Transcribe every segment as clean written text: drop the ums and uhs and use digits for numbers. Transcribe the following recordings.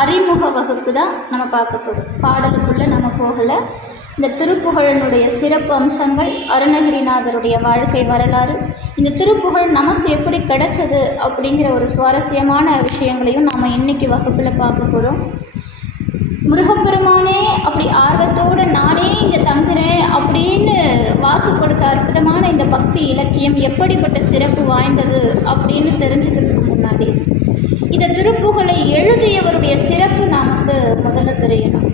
அறிமுக வகுப்பு தான் நம்ம பார்க்க போகிறோம். பாடலுக்குள்ளே நம்ம போகலை. இந்த திருப்புகழனுடைய சிறப்பு அம்சங்கள், அருணகிரிநாதருடைய வாழ்க்கை வரலாறு, இந்த திருப்புகழ் நமக்கு எப்படி கிடைச்சது அப்படிங்கிற ஒரு சுவாரஸ்யமான விஷயங்களையும் நாம் இன்றைக்கி வகுப்பில் பார்க்க போகிறோம். முருகப்பெருமானே அப்படி ஆர்வத்தோடு நானே இங்கே தங்குறேன் அப்படின்னு வாக்கு கொடுத்த அற்புதமான இந்த பக்தி இலக்கியம் எப்படிப்பட்ட சிறப்பு வாய்ந்தது அப்படின்னு தெரிஞ்சுக்கிறதுக்கு முன்னாடி இந்த திருப்புகழை எழுதியவருடைய சிறப்பு நமக்கு முதல்ல தெரியணும்.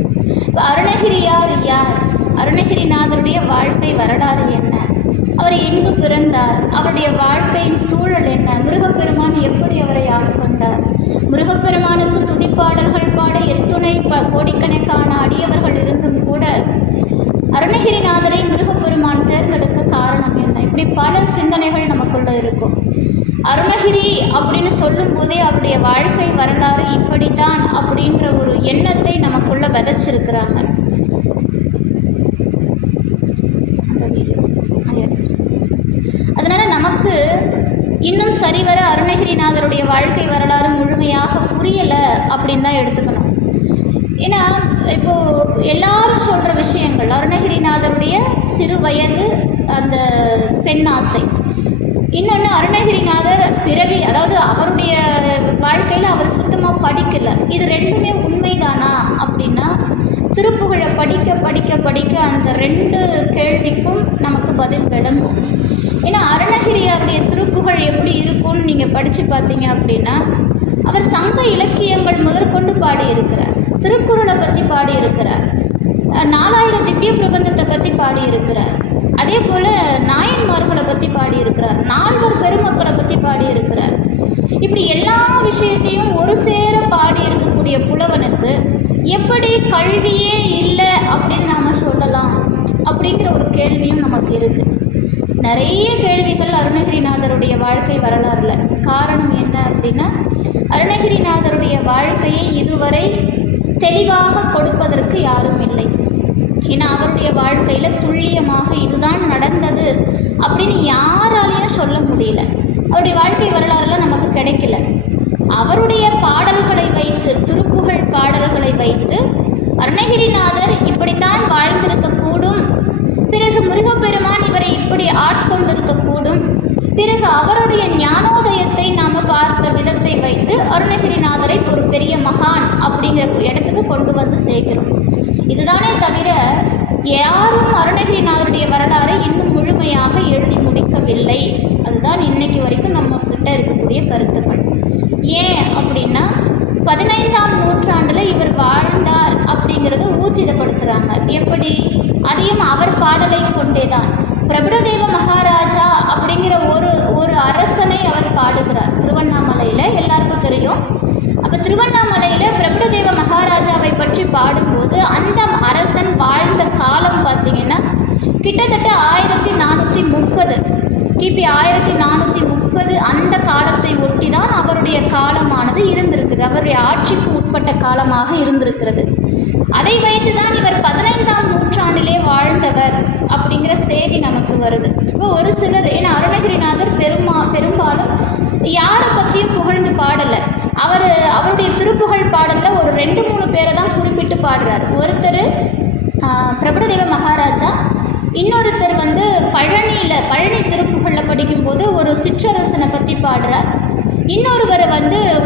இப்போ அருணகிரியார் யார்? அருணகிரிநாதருடைய வாழ்க்கை வரலாறு என்ன? அவர் எங்கு பிறந்தார்? அவருடைய வாழ்க்கையின் சூழல் என்ன? முருகப்பெருமான் எப்படி அவரை ஆட்கொண்டார்? முருகப்பெருமானுக்கு துதிப்பாடல்கள் பாட எத்துணை கோடிக்கணக்கான அடியவர்கள் இருந்தும் கூட அருணகிரிநாதரை முருகப்பெருமான் தேர்ந்தெடுக்க காரணம் என்ன? இப்படி பல சிந்தனைகள் நமக்குள்ள இருக்கும். அருணகிரி அப்படின்னு சொல்லும் போதே அவருடைய வாழ்க்கை வரலாறு இப்படித்தான் அப்படின்ற ஒரு எண்ணத்தை நமக்குள்ள விதைச்சிருக்கிறாங்க. அதனால நமக்கு இன்னும் சரிவர அருணகிரிநாதருடைய வாழ்க்கை வரலாறு முழுமையாக புரியலை அப்படின்னு தான் எடுத்துக்கணும். ஏன்னா இப்போது எல்லாரும் சொல்கிற விஷயங்கள், அருணகிரிநாதருடைய சிறு வயது அந்த பெண்ணாசை, இன்னொன்று அருணகிரிநாதர் பிறவி, அதாவது அவருடைய வாழ்க்கையில் அவர் சுத்தமாக படிக்கலை, இது ரெண்டுமே உண்மைதானா அப்படின்னா திருப்புகழை படிக்க படிக்க படிக்க அந்த ரெண்டு கேள்விக்கும் நமக்கு பதில் விளங்கும். ஏன்னா அருணகிரியாருடைய திருப்புகழ் எப்படி இருக்கும்னு நீங்கள் படித்து பார்த்தீங்க அப்படின்னா அவர் சங்க இலக்கியங்கள் முதற்கொண்டு பாடியிருக்கிறார், திருக்குறளை பற்றி பாடியிருக்கிறார், 4000 திவ்ய பிரபந்தத்தை பற்றி பாடியிருக்கிறார், அதே போல் நாயன்மார்களை பற்றி பாடியிருக்கிறார், 4 பெருமக்களை பற்றி பாடியிருக்கிறார். இப்படி எல்லா விஷயத்தையும் ஒரு சேர பாடியிருக்கக்கூடிய புலவனுக்கு எப்படி கல்வியே இல்லை அப்படின்னு நாம் சொல்லலாம் அப்படிங்கிற ஒரு கேள்வியும் நமக்கு இருக்குது. நிறைய கேள்விகள் அருணகிரிநாதருடைய வாழ்க்கை வரலாறுல. காரணம் என்ன அப்படின்னா அருணகிரிநாதருடைய வாழ்க்கையை இதுவரை தெளிவாக கொடுப்பதற்கு யாரும் இல்லை. ஏன்னா அவருடைய வாழ்க்கையில் துல்லியமாக இதுதான் நடந்தது அப்படின்னு யாராலையும் சொல்ல முடியல. அவருடைய வாழ்க்கை வரலாறுலாம் நமக்கு கிடைக்கல. அவருடைய பாடல்களை வைத்து, திருப்புகழ் பாடல்களை வைத்து அருணகிரிநாதர் இப்படித்தான் வாழ்ந்திருக்கக்கூடும், பிறகு முருகப்பெருமான் இவரை இப்படி ஆட்கொண்டிருக்கக்கூடும், பிறகு அவருடைய ஞானோதயத்தை நாம் பார்த்த விதத்தை வைத்து அருணகிரிநாதரை ஒரு பெரிய மகான் அப்படிங்கிற இடத்துக்கு கொண்டு வந்து சேர்க்கிறோம். இதுதானே தவிர யாரும் அருணகிரிநாதருடைய வரலாறை இன்னும் முழுமையாக எழுதி முடிக்கவில்லை. அதுதான் இன்னைக்கு வரைக்கும் நம்ம கிட்ட இருக்கக்கூடிய கருத்துக்கள். ஏன் அப்படின்னா 15ஆம் நூற்றாண்டில் இவர் வாழ்ந்தார் அப்படிங்கிறத ஊர்ஜிதப்படுத்துகிறாங்க. எப்படி? அதையும் அவர் பாடலை கொண்டேதான். பிரபுடதேவ மகாராஜா அப்படிங்கிற ஒரு அரசனை அவர் பாடுகிறார் திருவண்ணாமலையில், எல்லாருக்கும் தெரியும். அப்போ திருவண்ணாமலையில் பிரபுடதேவ மகாராஜாவை பற்றி பாடும்போது அந்த அரசன் வாழ்ந்த காலம் பார்த்திங்கன்னா கிட்டத்தட்ட 1430, கிபி 1430 அந்த காலத்தை ஒட்டி தான் அவருடைய காலமானது இருந்திருக்குது, அவருடைய ஆட்சிக்கு உட்பட்ட காலமாக இருந்திருக்கிறது. அதை வைத்து தான் இவர் 15ஆம் நூற்றாண்டிலே வாழ்ந்தவர் அப்படிங்கிற செய்தி நமக்கு வருது. இப்போ ஒரு சிலர், ஏன்னா அருணகிரிநாதர் பெரும்பாலும் யாரை பற்றியும் புகழ்ந்து பாடலை. அவருடைய திருப்புகழ் பாடலில் ஒரு 2-3 பேரை தான் குறிப்பிட்டு பாடுறார். ஒருத்தர் பிரபுடதேவ மகாராஜா, இன்னொருத்தர் பழனி திருப்புகழில் படிக்கும்போது ஒரு சிற்றரசனை பற்றி பாடுறார், இன்னொருவர்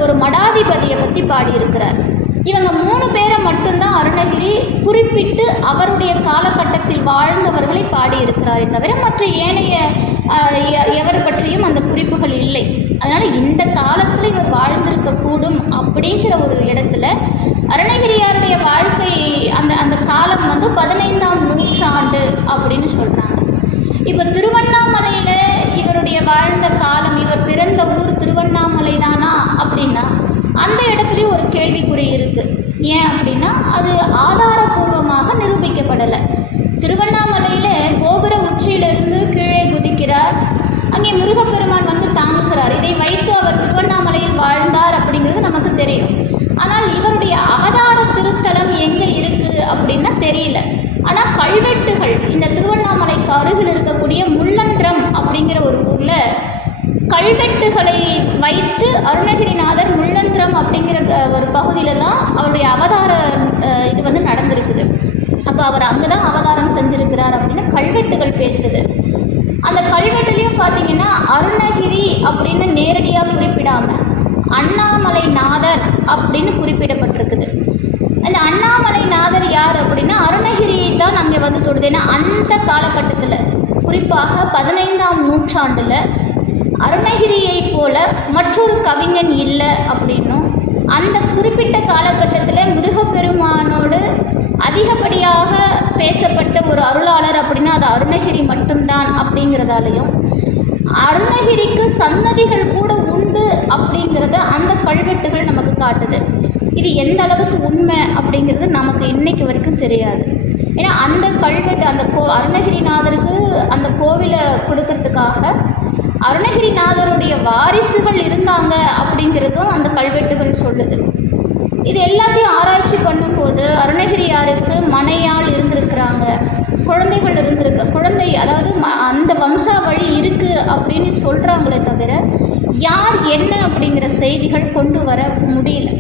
ஒரு மடாதிபதியை பற்றி பாடியிருக்கிறார். இவங்க 3 பேரை மட்டும்தான் அருணகிரி குறிப்பிட்டு அவருடைய காலகட்டத்தில் வாழ்ந்தவர்களை பாடியிருக்கிறாரே தவிர மற்ற ஏனைய எவர் பற்றியும் அந்த குறிப்புகள் இல்லை. அதனால் இந்த காலத்தில் இவர் வாழ்ந்திருக்கக்கூடும் அப்படிங்கிற ஒரு இடத்துல அருணகிரியாருடைய வாழ்க்கை அந்த காலம் 15ஆம் நூற்றாண்டு அப்படின்னு சொல்கிறாங்க. இப்போ திருவண்ணாமலையில் இவருடைய வாழ்ந்த காலம், இவர் பிறந்த ஊர் திருவண்ணாமலை தானா அப்படின்னா அந்த இடத்துலையும் ஒரு கேள்விக்குறி இருக்குது. ஏன் அப்படின்னா அது ஆதாரபூர்வமாக நிரூபிக்கப்படலை. திருவண்ணாமலையில் கோபுர உச்சியிலிருந்து கீழே குதிக்கிறார், அங்கே முருகப்பெருமான் தாங்குகிறார். இதை வைத்து அவர் திருவண்ணாமலையில் வாழ்ந்தார் அப்படிங்கிறது நமக்கு தெரியும். ஆனால் இவருடைய அவதார திருத்தலம் எங்கே இருக்குது அப்படின்னா தெரியல. ஆனால் கல்வெட்டுகள் இந்த திருவண்ணாமலைக்கு அருகில் இருக்கக்கூடிய முள்ளன்றம் அப்படிங்கிற ஒரு ஊரில் கல்வெட்டுகளை வைத்து அருணகிரிநாதர் முள்ளன்றம் அப்படிங்கிற ஒரு பகுதியில் தான் அவர் அப்போ அவர் அங்கே தான் அவதாரம் செஞ்சுருக்கிறார் அப்படின்னு கல்வெட்டுகள் பேசுது. அந்த கல்வெட்டுலேயும் பார்த்தீங்கன்னா அருணகிரி அப்படின்னு நேரடியாக குறிப்பிடாமல் அண்ணாமலைநாதர் அப்படின்னு குறிப்பிடப்பட்டிருக்குது. அந்த அண்ணாமலைநாதர் யார் அப்படின்னா அருணகிரியை தான் அங்கே வந்து தொடுது. ஏன்னா அந்த காலகட்டத்தில் குறிப்பாக 15ஆம் நூற்றாண்டில் அருணகிரியை போல மற்றொரு கவிஞன் இல்லை அப்படின்னும், அந்த குறிப்பிட்ட காலகட்டத்தில் முருகப்பெருமானோடு அதிகப்படியாக பேசப்பட்ட ஒரு அருளாளர் அப்படின்னா அது அருணகிரி மட்டும்தான் அப்படிங்கிறதாலையும், அருணகிரிக்கு சன்னதிகள் கூட உண்டு அப்படிங்கிறத அந்த கல்வெட்டுகள் நமக்கு காட்டுது. இது எந்த அளவுக்கு உண்மை அப்படிங்கிறது நமக்கு இன்னைக்கு வரைக்கும் தெரியாது. ஏன்னா அந்த கல்வெட்டு அந்த அருணகிரிநாதருக்கு அந்த கோவிலை கொடுக்கறதுக்காக அருணகிரிநாதருடைய வாரிசுகள் இருந்தாங்க அப்படிங்கிறதும் அந்த கல்வெட்டுகள் சொல்லுது. இது எல்லாத்தையும் ஆராய்ச்சி பண்ணும்போது அருணகிரியாருக்கு மனையாள் இருந்திருக்கிறாங்க, குழந்தைகள் குழந்தை அதாவது அந்த வம்சாவழி இருக்குது அப்படின்னு சொல்கிறாங்களே தவிர யார் என்ன அப்படிங்கிற செய்திகள் கொண்டு வர முடியல.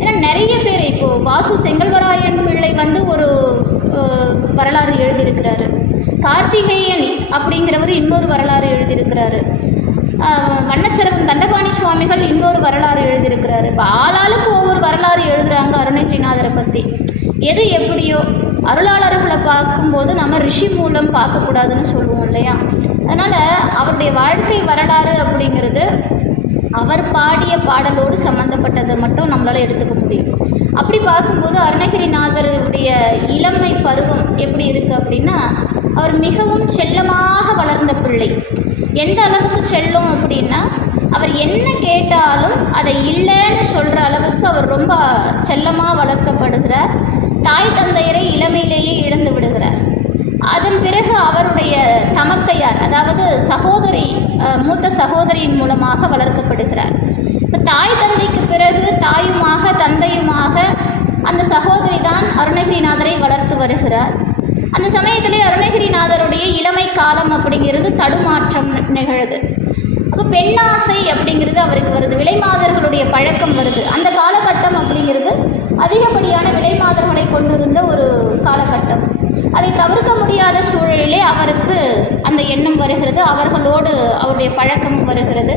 ஏன்னா நிறைய பேர் இப்போது வாசு செங்கல்வராயன் பிள்ளை வந்து ஒரு வரலாறு எழுதியிருக்கிறாரு, கார்த்திகேயன் அப்படிங்கிறவர் இன்னொரு வரலாறு எழுதியிருக்கிறாரு, வண்ணச்சரவம் தண்டபாணி சுவாமிகள் இன்னொரு வரலாறு எழுதியிருக்கிறாரு. இப்போ ஆளாளுக்கு ஒவ்வொரு வரலாறு எழுதுகிறாங்க அருணகிரிநாதரை பற்றி. எது எப்படியோ அருளாளர்களை பார்க்கும்போது நம்ம ரிஷி மூலம் பார்க்கக்கூடாதுன்னு சொல்லுவோம் இல்லையா? அதனால் அவருடைய வாழ்க்கை வரலாறு அப்படிங்கிறது அவர் பாடிய பாடலோடு சம்மந்தப்பட்டதை மட்டும் நம்மளால் எடுத்துக்க முடியும். அப்படி பார்க்கும்போது அருணகிரிநாதருடைய இளமை பருவம் எப்படி இருக்குது அப்படின்னா, அவர் மிகவும் செல்லமாக வளர்ந்த பிள்ளை. எந்த அளவுக்கு செல்லும் அப்படின்னா, அவர் என்ன கேட்டாலும் அதை இல்லைன்னு சொல்கிற அளவுக்கு அவர் ரொம்ப செல்லமாக வளர்க்கப்படுகிறார். தாய் தந்தையரை இளமையிலேயே இழந்து விடுகிறார். அதன் பிறகு அவருடைய தமக்கையார், அதாவது சகோதரி, மூத்த சகோதரியின் மூலமாக வளர்க்கப்படுகிறார். இப்போ தாய் தந்தைக்கு பிறகு தாயுமாக தந்தையுமாக அந்த சகோதரி தான் அருணகிரிநாதரை வளர்த்து வருகிறார். அந்த சமயத்திலே அருணகிரிநாதருடைய இளமை காலம் அப்படிங்கிறது தடுமாற்றம் நிகழுது. அப்போ பெண்ணாசை அப்படிங்கிறது அவருக்கு வருது, விலைமாதர்களுடைய பழக்கம் வருது. அந்த காலகட்டம் அப்படிங்கிறது அதிகப்படியான விலைமாதர்களை கொண்டிருந்த ஒரு காலகட்டம். அதை தவிர்க்க முடியாத சூழலிலே அவருக்கு அந்த எண்ணம் வருகிறது, அவர்களோடு அவருடைய பழக்கமும் வருகிறது.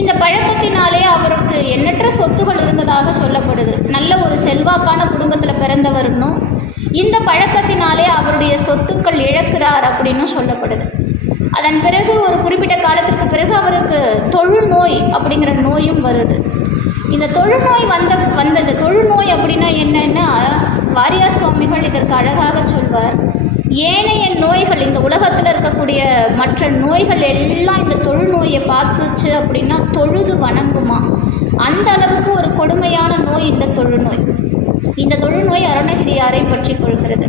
இந்த பழக்கத்தினாலே அவருக்கு எண்ணற்ற சொத்துகள் இருந்ததாக சொல்லப்படுது. நல்ல ஒரு செல்வாக்கான குடும்பத்தில் பிறந்தவர்னும் இந்த பழக்கத்தினாலே அவருடைய சொத்துக்கள் இழக்கிறார் அப்படின்னு சொல்லப்படுது. அதன் பிறகு ஒரு குறிப்பிட்ட காலத்திற்கு பிறகு அவருக்கு தொழுநோய் அப்படிங்கிற நோயும் வருது. இந்த தொழுநோய் வந்தது தொழுநோய் அப்படின்னா என்னன்னா, வாரியார் சுவாமிகள் இதற்கு அழகாக சொல்வார். ஏனைய நோய்கள், இந்த உலகத்தில் இருக்கக்கூடிய மற்ற நோய்கள் எல்லாம் இந்த தொழுநோயை பார்த்துச்சு அப்படின்னா தொழுது வணங்குமா. அந்த அளவுக்கு ஒரு கொடுமையான நோய் இந்த தொழுநோய். இந்த தொழுநோய் அருணகிரியாரை பற்றி கொள்கிறது.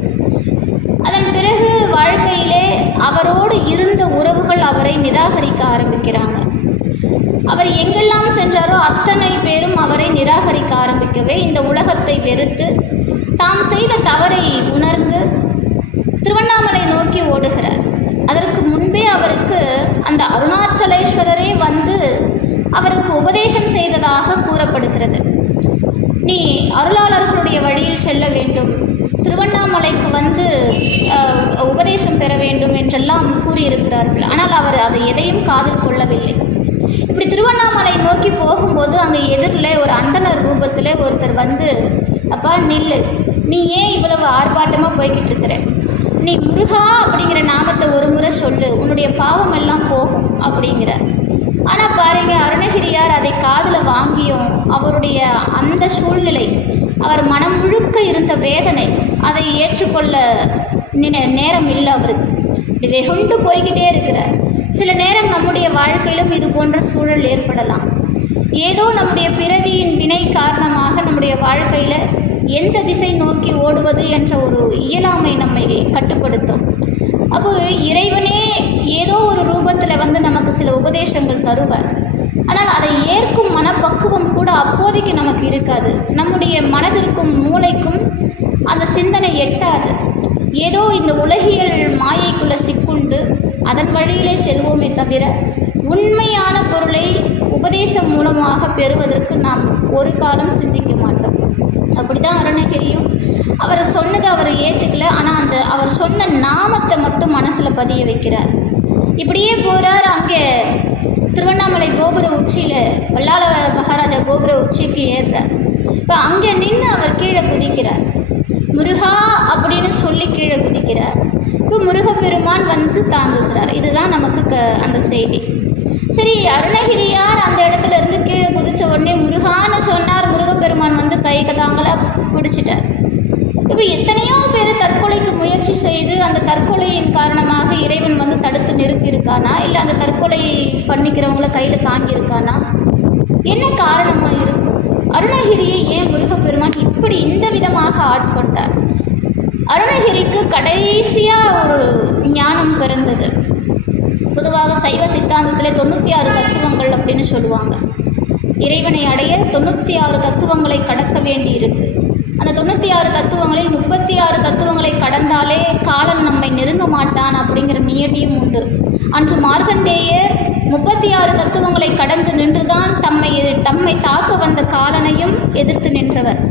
அதன் பிறகு வாழ்க்கையிலே அவரோடு இருந்த உறவுகள் அவரை நிராகரிக்க ஆரம்பிக்கிறாங்க. அவர் எங்கெல்லாம் சென்றாரோ அத்தனை பேரும் அவரை நிராகரிக்க ஆரம்பிக்கவே இந்த உலகத்தை வெறுத்து தாம் செய்த தவறை உணர்ந்து திருவண்ணாமலை நோக்கி ஓடுகிறார். அதற்கு முன்பே அவருக்கு அந்த அருணாச்சலேஸ்வரரே வந்து அவருக்கு உபதேசம் செய்ததாக கூறப்படுகிறது. நீ அருளாளர்களுடைய வழியில் செல்ல வேண்டும், திருவண்ணாமலைக்கு வந்து உபதேசம் பெற வேண்டும் என்றெல்லாம் கூறியிருக்கிறார்கள். ஆனால் அவர் அதை எதையும் காதில் கொள்ளவில்லை. இப்படி திருவண்ணாமலை நோக்கி போகும்போது அங்கே எதிரில் ஒரு அந்தனர் ரூபத்தில் ஒருத்தர் வந்து, அப்பா நில்லு, நீ ஏன் இவ்வளவு ஆர்ப்பாட்டமாக போய்கிட்டு இருக்கிற, நீ முருகா அப்படிங்கிற நாமத்தை ஒரு முறை சொல்லு, உன்னுடைய பாவம் எல்லாம் போகும் அப்படிங்கிறார். ஆனால் பாருங்க, அருணகிரியார் அதை காதில் வாங்கியும் அவருடைய அந்த சூழ்நிலை, அவர் மனம் முழுக்க இருந்த வேதனை, அதை ஏற்றுக்கொள்ள நேரம் இல்லை அவருக்கு. இப்படி வெகுண்டு போய்கிட்டே இருக்கிறார். சில நேரம் நம்முடைய வாழ்க்கையிலும் இது போன்ற சூழல் ஏற்படலாம். ஏதோ நம்முடைய பிறவியின் வினை காரணமாக நம்முடைய வாழ்க்கையில் எந்த திசை நோக்கி ஓடுவது என்ற ஒரு இயலாமை நம்மை கட்டுப்படுத்தும். அப்போ இறைவனே ஏதோ ஒரு ரூபத்தில் வந்து நமக்கு சில உபதேசங்கள் தருவார். ஆனால் அதை ஏற்கும் மனப்பக்குவம் கூட அப்போதைக்கு நமக்கு இருக்காது. நம்முடைய மனதிற்கும் மூளைக்கும் அந்த சிந்தனை எட்டாது. ஏதோ இந்த உலகியல் மாயைக்குள்ளே சிக்குண்டு அதன் வழியிலே செல்வோமே தவிர உண்மையான பொருளை உபதேசம் மூலமாக பெறுவதற்கு நாம் ஒரு காலம் சிந்திக்க மாட்டோம். அப்படி தான் அருணகிரியும் அவர் சொன்னதை அவர் ஏற்றுக்கல. ஆனால் அவர் சொன்ன நாமத்தை மட்டும் மனசில் பதிய வைக்கிறார். இப்படியே போகிறார். அங்கே திருவண்ணாமலை கோபுர உச்சியில் வல்லாள மகாராஜா கோபுர உச்சிக்கு ஏறுறார். இப்போ அங்கே நின்று அவர் கீழே குதிக்கிறார். முருகா அப்படின்னு சொல்லி கீழே குதிக்கிறார். இப்போ முருகப்பெருமான் வந்து தாங்குகிறார். இதுதான் நமக்கு அந்த செய்தி. சரி, அருணகிரியார் அந்த இடத்துல இருந்து கீழே குதித்த உடனே முருகான்னு சொன்னார். முருகப்பெருமான் வந்து கை தாங்களாக பிடிச்சிட்டார். இப்போ எத்தனையோ பேர் தற்கொலைக்கு முயற்சி செய்து அந்த தற்கொலையின் காரணமாக இறைவன் வந்து தடுத்து நிறுத்தியிருக்கானா, இல்லை அந்த தற்கொலை பண்ணிக்கிறவங்கள கையில் தாங்கியிருக்கானா, என்ன காரணமாக இருக்கும்? அருணகிரியை ஏன் முருகப்பெருமான் இப்படி இந்த விதமாக ஆட்கொண்டார்? அருணகிரிக்கு கடைசியாக ஒரு ஞானம் பிறந்தது. பொதுவாக சைவ சித்தாந்தத்தில் 96 தத்துவங்கள் அப்படின்னு சொல்லுவாங்க. இறைவனை அடைய 96 தத்துவங்களை கடக்க வேண்டி இருக்கு. அந்த 96 தத்துவங்களில் 36 தத்துவங்களை கடந்தாலே காலன் நம்மை நெருங்க மாட்டான் அப்படிங்கிற நியதியும் உண்டு. அன்று மார்க்கண்டேயர் 36 தத்துவங்களை கடந்து நின்றுதான் தம்மை தாக்க வந்த காலனையும் எதிர்த்து நின்றவர்.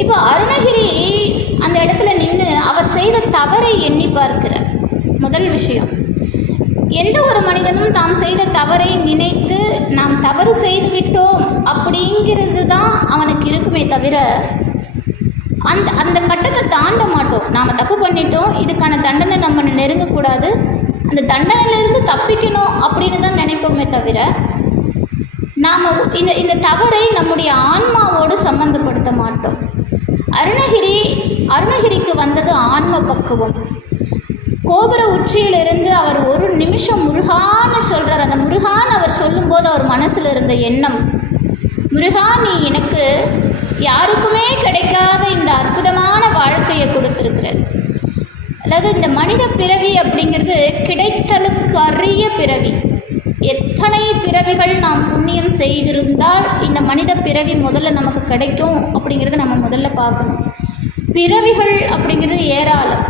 இப்போ அருணகிரி அந்த இடத்துல நின்று அவர் செய்த தவறை எண்ணி பார்க்கிறார். முதல் விஷயம், எந்த ஒரு மனிதனும் தாம் செய்த தவறை நினைத்து நாம் தவறு செய்து விட்டோம் அப்படிங்கிறது தான் அவனுக்கு இருக்குமே தவிர அந்த கட்டத்தை தாண்ட மாட்டோம். நாம் தப்பு பண்ணிட்டோம், இதுக்கான தண்டனை நம்ம நெருங்கக்கூடாது, அந்த தண்டனையிலிருந்து தப்பிக்கணும் அப்படின்னு தான் நினைப்போமே தவிர நாம் இந்த தவறை நம்முடைய ஆன்மாவோடு சம்பந்தப்படுத்த மாட்டோம். அருணகிரிக்கு வந்தது ஆன்ம பக்குவம். கோபுர உச்சியிலிருந்து அவர் ஒரு நிமிஷம் முருகான்னு சொல்கிறார். அந்த முருகான்னு அவர் சொல்லும்போது அவர் மனசில் இருந்த எண்ணம், முருகா நீ எனக்கு யாருக்குமே கிடைக்காத இந்த அற்புதமான வாழ்க்கையை கொடுத்துருக்குற. அதாவது இந்த மனித பிறவி அப்படிங்கிறது கிடைத்தலுக்கு அரிய பிறவி. எத்தனை பிறவிகள் நாம் புண்ணியம் செய்திருந்தால் இந்த மனித பிறவி முதல்ல நமக்கு கிடைக்கும் அப்படிங்கிறத நம்ம முதல்ல பார்க்கணும். பிறவிகள் அப்படிங்கிறது ஏராளம்.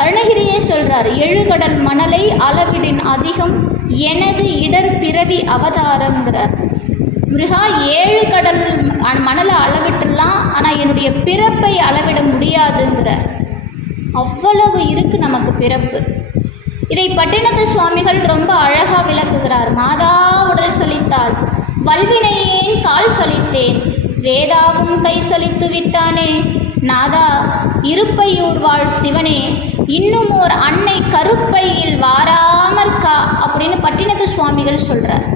அருணகிரியே சொல்கிறார், 7 கடல் மணலை அளவிடின் அதிகம் எனது இடர் பிறவி அவதாரங்கிறார். முருகா 7 கடல் மணலை அளவிட்டுலாம், ஆனால் என்னுடைய பிறப்பை அளவிட முடியாதுங்கிறார். அவ்வளவு இருக்கு நமக்கு பிறப்பு. இதை பட்டினத்து சுவாமிகள் ரொம்ப அழகாக விளக்குகிறார். மாதா உடல் சலித்தாள், வல்வினையேன் கால் சலித்தேன், வேதாவும் கை சலித்து விட்டானே, நாதா இருப்பையூர் வாழ் சிவனே, இன்னும் ஓர் அன்னை கருப்பையில் வாராமற்கா அப்படின்னு பட்டினத்து சுவாமிகள் சொல்கிறார்.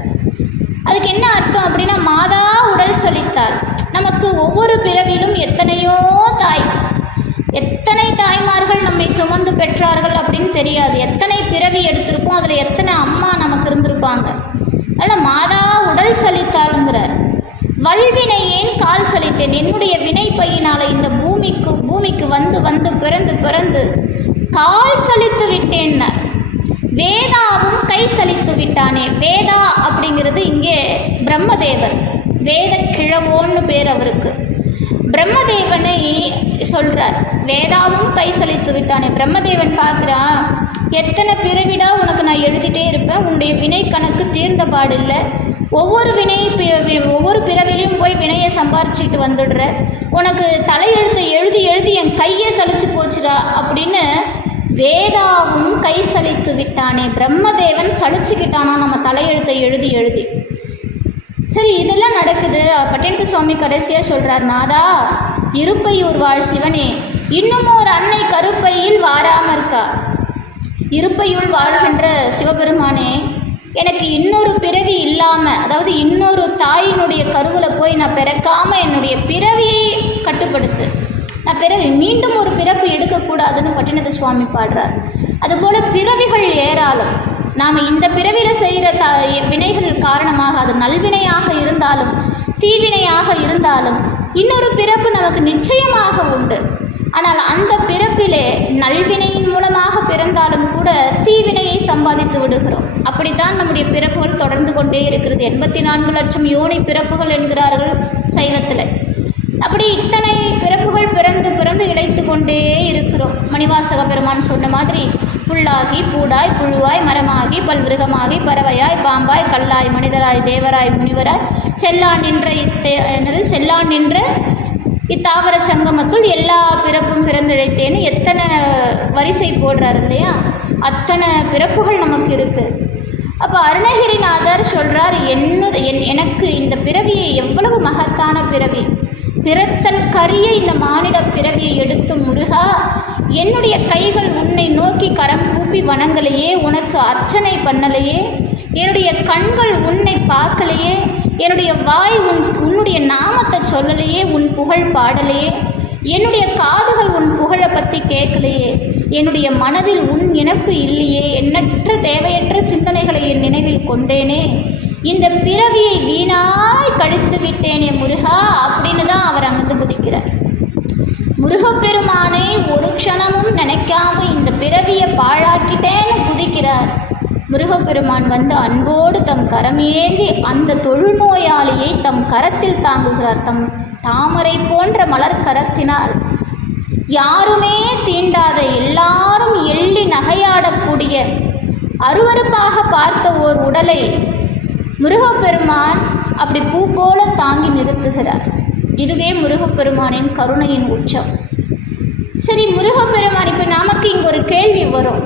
அதுக்கு என்ன அர்த்தம் அப்படின்னா, மாதா உடல் சலித்தாள். நமக்கு ஒவ்வொரு பிறவிலும் எத்தனை தாய்மார்கள் நம்மை சுமந்து பெற்றார்கள் அப்படின்னு தெரியாது. எத்தனை பிறவி எடுத்திருப்போம், அதில் எத்தனை அம்மா நமக்கு இருந்திருப்பாங்க. அதனால் மாதா உடல் சலித்தாளுங்கிறார். வல்வினை ஏன் கால் சலித்தேன், என்னுடைய வினை பையினால் இந்த பூமிக்கு வந்து பிறந்து கால் சலித்து விட்டேன்னார். வேதாவும் கை சலித்து விட்டானே. வேதா அப்படிங்கிறது இங்கே பிரம்மதேவர், வேத கிழவோன்னு பேர் அவருக்கு. பிரம்மதேவனை சொல்கிறார், வேதாவும் கை சலித்து விட்டானே. பிரம்மதேவன் பார்க்குறான், எத்தனை பிறவிடா உனக்கு நான் எழுதிட்டே இருப்பேன், உன்னுடைய வினை கணக்கு தீர்ந்த பாடில்லை, ஒவ்வொரு பிறவிலையும் போய் வினையை சம்பாரிச்சிட்டு வந்துடுற, உனக்கு தலையெழுத்தை எழுதி என் கையே சலிச்சு போச்சுடா அப்படின்னு வேதாவும் கை சலித்து விட்டானே. பிரம்மதேவன் சலிச்சுக்கிட்டானா நம்ம தலையெழுத்தை எழுதி. சரி, இதெல்லாம் நடக்குது. பட்டினத்து சுவாமி கடைசியாக சொல்கிறார், நாதா இருப்பையூர் வாழ் சிவனே, இன்னும் ஒரு அன்னை கருப்பையில் வாராமற்கா. இருப்பையுள் வாழ்கின்ற சிவபெருமானே, எனக்கு இன்னொரு பிறவி இல்லாமல், அதாவது இன்னொரு தாயினுடைய கருவில் போய் நான் பிறக்காமல் என்னுடைய பிறவியை கட்டுப்படுத்து. நான் மீண்டும் ஒரு பிறப்பு எடுக்கக்கூடாதுன்னு பட்டினத்து சுவாமி பாடுறார். அதுபோல் பிறவிகள் ஏராளம். நாம் இந்த பிறவியில் செய்கிற வினைகள் காரணமாக, அது நல்வினையாக இருந்தாலும் தீவினையாக இருந்தாலும் இன்னொரு பிறப்பு நமக்கு நிச்சயமாக உண்டு. ஆனால் அந்த பிறப்பிலே நல்வினையின் மூலமாக பிறந்தாலும் கூட தீவினையை சம்பாதித்து விடுகிறோம். அப்படித்தான் நம்முடைய பிறப்புகள் தொடர்ந்து கொண்டே இருக்கிறது. 84 லட்சம் யோனி பிறப்புகள் என்கிறார்கள் சைவத்தில். அப்படி இத்தனை பிறப்புகள் பிறந்து இழைத்து கொண்டே இருக்கிறோம். மணிவாசக பெருமான் சொன்ன மாதிரி, புல்லாகி பூடாய் புழுவாய் மரமாகி பல்விருகமாகி பறவையாய் பாம்பாய் கல்லாய் மனிதராய் தேவராய் முனிவராய் செல்லான் நின்ற இத்தாவர சங்கமத்துள் எல்லா பிறப்பும் பிறந்திழைத்தேன்னு எத்தனை வரிசை போடுறாரு இல்லையா, அத்தனை பிறப்புகள் நமக்கு இருக்குது. அப்போ அருணகிரிநாதர் சொல்கிறார், எனக்கு இந்த பிறவியை எவ்வளவு மகத்தான பிறவி, பிறத்தல் கரிய இந்த மானிட பிறவியை எடுத்து முருகா, என்னுடைய கைகள் உன்னை நோக்கி கரம் கூப்பி வணங்கலையே, உனக்கு அர்ச்சனை பண்ணலையே, என்னுடைய கண்கள் உன்னை பார்க்கலையே, என்னுடைய வாய் உன்னுடைய நாமத்தை சொல்லலையே, உன் புகழ் பாடலையே, என்னுடைய காதுகள் உன் புகழை பற்றி கேட்கலையே, என்னுடைய மனதில் உன் நினைப்பு இல்லையே, எண்ணற்ற தேவையற்ற சிந்தனைகளை என் நினைவில் கொண்டேனே, இந்த பிறவியை வீணாய் கழித்து விட்டேனே முருகா அப்படின்னு தான் அவர் அங்கிருந்து குதிக்கிறார். முருகப்பெருமானை ஒரு க்ஷணமும் நினைக்காம இந்த பிறவியை பாழாக்கிட்டேன்னு குதிக்கிறார். முருகப்பெருமான் வந்து அன்போடு தம் கரமேந்தி அந்த தொழுநோயாளியை தம் கரத்தில் தாங்குகிறார். தம் தாமரை போன்ற மலர் கரத்தினால் யாருமே தீண்டாத, எல்லாரும் எள்ளி நகையாடக்கூடிய, அருவருப்பாக பார்த்த ஓர் உடலை முருகப்பெருமான் அப்படி பூ போல தாங்கி நிறுத்துகிறார். இதுவே முருகப்பெருமானின் கருணையின் உச்சம். சரி, முருகப்பெருமான், இப்போ நமக்கு இங்கே ஒரு கேள்வி வரும்.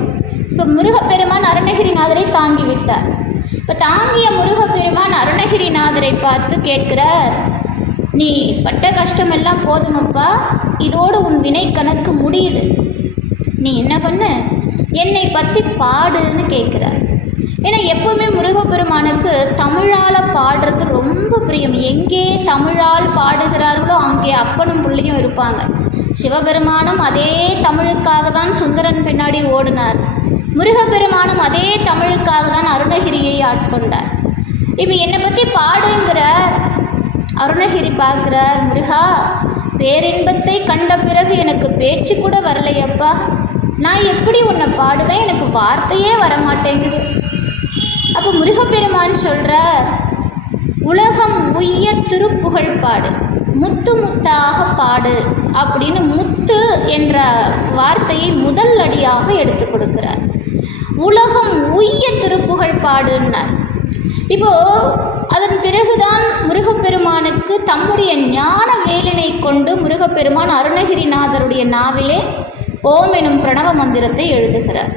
இப்போ முருகப்பெருமான் அருணகிரிநாதரை தாங்கி விட்டார். இப்போ தாங்கிய முருகப்பெருமான் அருணகிரிநாதரை பார்த்து கேட்கிறார், நீ பட்ட கஷ்டமெல்லாம் போதுமப்பா, இதோடு உன் வினை கணக்கு முடியுது, நீ என்ன பண்ண, என்னை பற்றி பாடுன்னு கேட்குறார். ஏன்னா எப்போவுமே முருகப்பெருமானுக்கு தமிழால் பாடுறது ரொம்ப பிரியம். எங்கே தமிழால் பாடுகிறார்களோ அங்கே அப்பனும் பிள்ளையும் இருப்பாங்க. சிவபெருமானும் அதே தமிழுக்காக தான் சுந்தரன் பின்னாடி ஓடினார். முருகப்பெருமானும் அதே தமிழுக்காக தான் அருணகிரியை ஆட்கொண்டார். இப்போ என்னை பற்றி பாடுங்கிறார். அருணகிரி பார்க்குறார், முருகா, பேரின்பத்தை கண்ட பிறகு எனக்கு பேச்சு கூட வரலையப்பா, நான் எப்படி உன்னை பாடுவேன், எனக்கு வார்த்தையே வரமாட்டேங்குது. அப்போ முருகப்பெருமான் சொல்கிறார், உலகம் உய்ய திருப்புகழ் பாடு, முத்து முத்தாக பாடு அப்படின்னு முத்து என்ற வார்த்தையை முதல் அடியாக எடுத்து கொடுக்கிறார். உலகம் உய்ய திருப்புகழ் பாடுன்னார். இப்போது அதன் பிறகுதான் முருகப்பெருமானுக்கு தம்முடைய ஞான வேலினை கொண்டு முருகப்பெருமான் அருணகிரிநாதருடைய நாவிலே ஓம் எனும் பிரணவ மந்திரத்தை எழுதுகிறார்.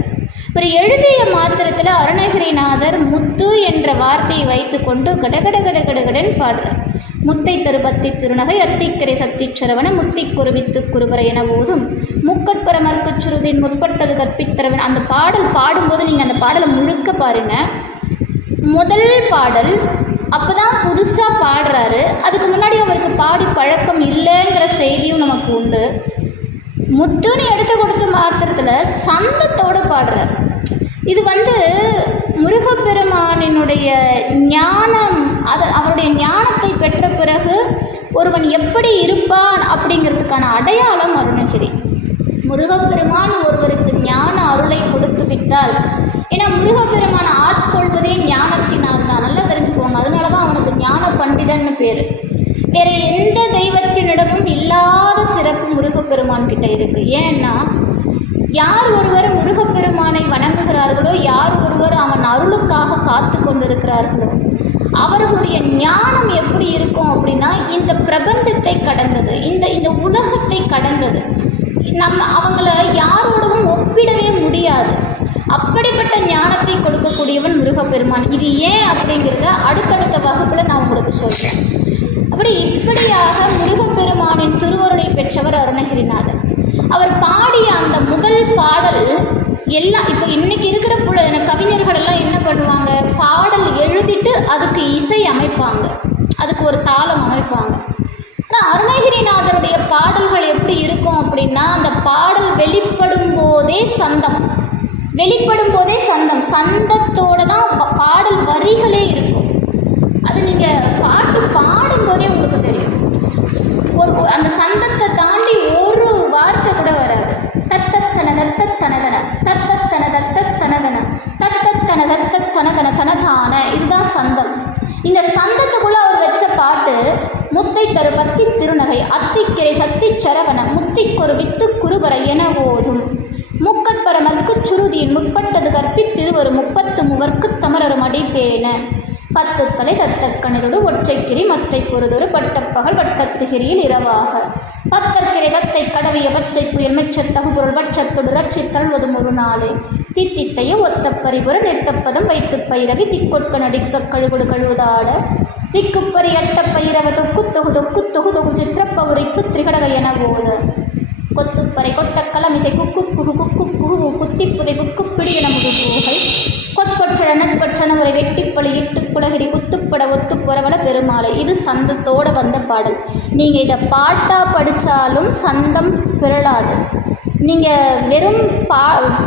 ஒரு எழுதிய மாத்திரத்தில் அருணகிரிநாதர் முத்து என்ற வார்த்தையை வைத்து கொண்டு கடகடன் பாடுறார். முத்தை தருபத்தி திருநகை அத்திக்கரை சத்திச்சரவன முத்தி குருவித்து குருபரை என போதும் முக்கட்பர மறுக்குச் சுருதின் முற்பட்டது கற்பித்தரவன். அந்த பாடல் பாடும்போது நீங்கள் அந்த பாடலை முழுக்க பாருங்கள். முதல் பாடல் அப்போ தான் புதுசாக பாடுறாரு. அதுக்கு முன்னாடி அவருக்கு பாடி பழக்கம் இல்லைங்கிற செய்தியும் நமக்கு உண்டு. முத்துன்னு எடுத்து கொடுத்த மாத்திரத்தில் சந்தத்தோடு பாடுறார். இது முருகப்பெருமானினுடைய ஞானம், அவருடைய ஞானத்தை பெற்ற பிறகு ஒருவன் எப்படி இருப்பான் அப்படிங்கிறதுக்கான அடையாளம் அருணகிரி. முருகப்பெருமான் ஒருவருக்கு ஞான அருளை கொடுத்து விட்டால், ஏன்னா முருகப்பெருமான் ஆட்கொள்வதே ஞானத்தினால் தான், நல்லா தெரிஞ்சுக்கோங்க. அதனால தான் அவனுக்கு ஞான பண்டிதன்னு பேர். வேறு எந்த தெய்வத்தினிடமும் இல்லாத சிறப்பு முருகப்பெருமான் கிட்ட இருக்கு. ஏன்னா யார் ஒருவர் முருகப்பெருமானை வணங்குகிறார்களோ, யார் ஒருவர் அவன் அருளுக்காக காத்து கொண்டிருக்கிறார்களோ, அவர்களுடைய ஞானம் எப்படி இருக்கும் அப்படின்னா இந்த பிரபஞ்சத்தை கடந்தது, இந்த உலகத்தை கடந்தது. அவங்கள யாரோடவும் ஒப்பிடவே முடியாது. அப்படிப்பட்ட ஞானத்தை கொடுக்கக்கூடியவன் முருகப்பெருமான். இது ஏன் அப்படிங்கிறத அடுத்தடுத்த வகுப்பில் நான் உங்களுக்கு சொல்கிறேன். இப்படியாக முருகப்பெருமானின் திருவருளை பெற்றவர் அருணகிரிநாதர். அவர் பாடிய அந்த முதல் பாடல் எல்லாம் இப்போ இன்றைக்கி இருக்கிற கவிஞர்கள் எல்லாம் என்ன பண்ணுவாங்க, பாடல் எழுதிட்டு அதுக்கு இசை அமைப்பாங்க, அதுக்கு ஒரு தாளம் அமைப்பாங்க. ஆனால் அருணகிரிநாதருடைய பாடல்கள் எப்படி இருக்கும் அப்படின்னா, அந்த பாடல் வெளிப்படும் போதே சந்தம், சந்தத்தோடு தான் பாடல் வரிகளே இருக்கும். அது நீங்கள் பாட்டு பாடும்போதே உங்களுக்கு தெரியும். அந்த சந்தத்தை தாண்டி ஒரு வார்த்தை கூட வராது. தத்தத்தன தத்தத்தனதன தத்தத்தன தத்தத்தனதன தத்தத்தன தத்தத்தனதன தனதான, இதுதான் சந்தம். இந்த சந்தத்துக்குள்ளே அவர் வச்ச பாட்டு முத்தை தரு பத்தி திருநகை அத்திக்கரை சத்திச்சரவன முத்திக்கொரு வித்து குருபரை என போதும் முக்கட்பரமர்க்கு சுருதியின் முற்பட்டது கற்பித்திருவரு 30 மூவர்க்கு தமரரும் அடிப்பேன 10 தலை தத்த கணிதொடு ஒற்றைக்கிரி மத்தை பொறுதொரு பட்டப்பகல் வட்டத்துகிரியில் இரவாக பத்தற்கிரை தத்தை கடவிய பச்சை புயல் மெச்சத் தகுபொருள் பட்சத்தொடு ரட்சி தள்வதும் ஒரு நாளே தித்தித்தைய ஒத்த பரிபுற நிறுத்தப்பதம் வைத்து பயிரவி திக்கொட்க நடிக்க கழுகுடு கழுவுதாட திக்குப்பறி அட்ட பயிரவ தொக்கு தொகு தொக்கு தொகு தொகு சித்திரப்பவுரிப்பு திரிகடக என போத கொத்துப்பறை கொட்ட களமிசை குக்கு புகு குக்கு புகு குத்திப்புதை புக்கு பிடியன முது பூகை கொட்பொற்ற நட்பற்றன ஒரு வெட்டிப்பழி இட்டு குலகிரி குத்துப்பட ஒத்து புறவல பெருமாளை. இது சந்தத்தோடு வந்த பாடல். நீங்கள் இதை பாட்டாக படித்தாலும் சந்தம் பிறளாது. நீங்கள் வெறும்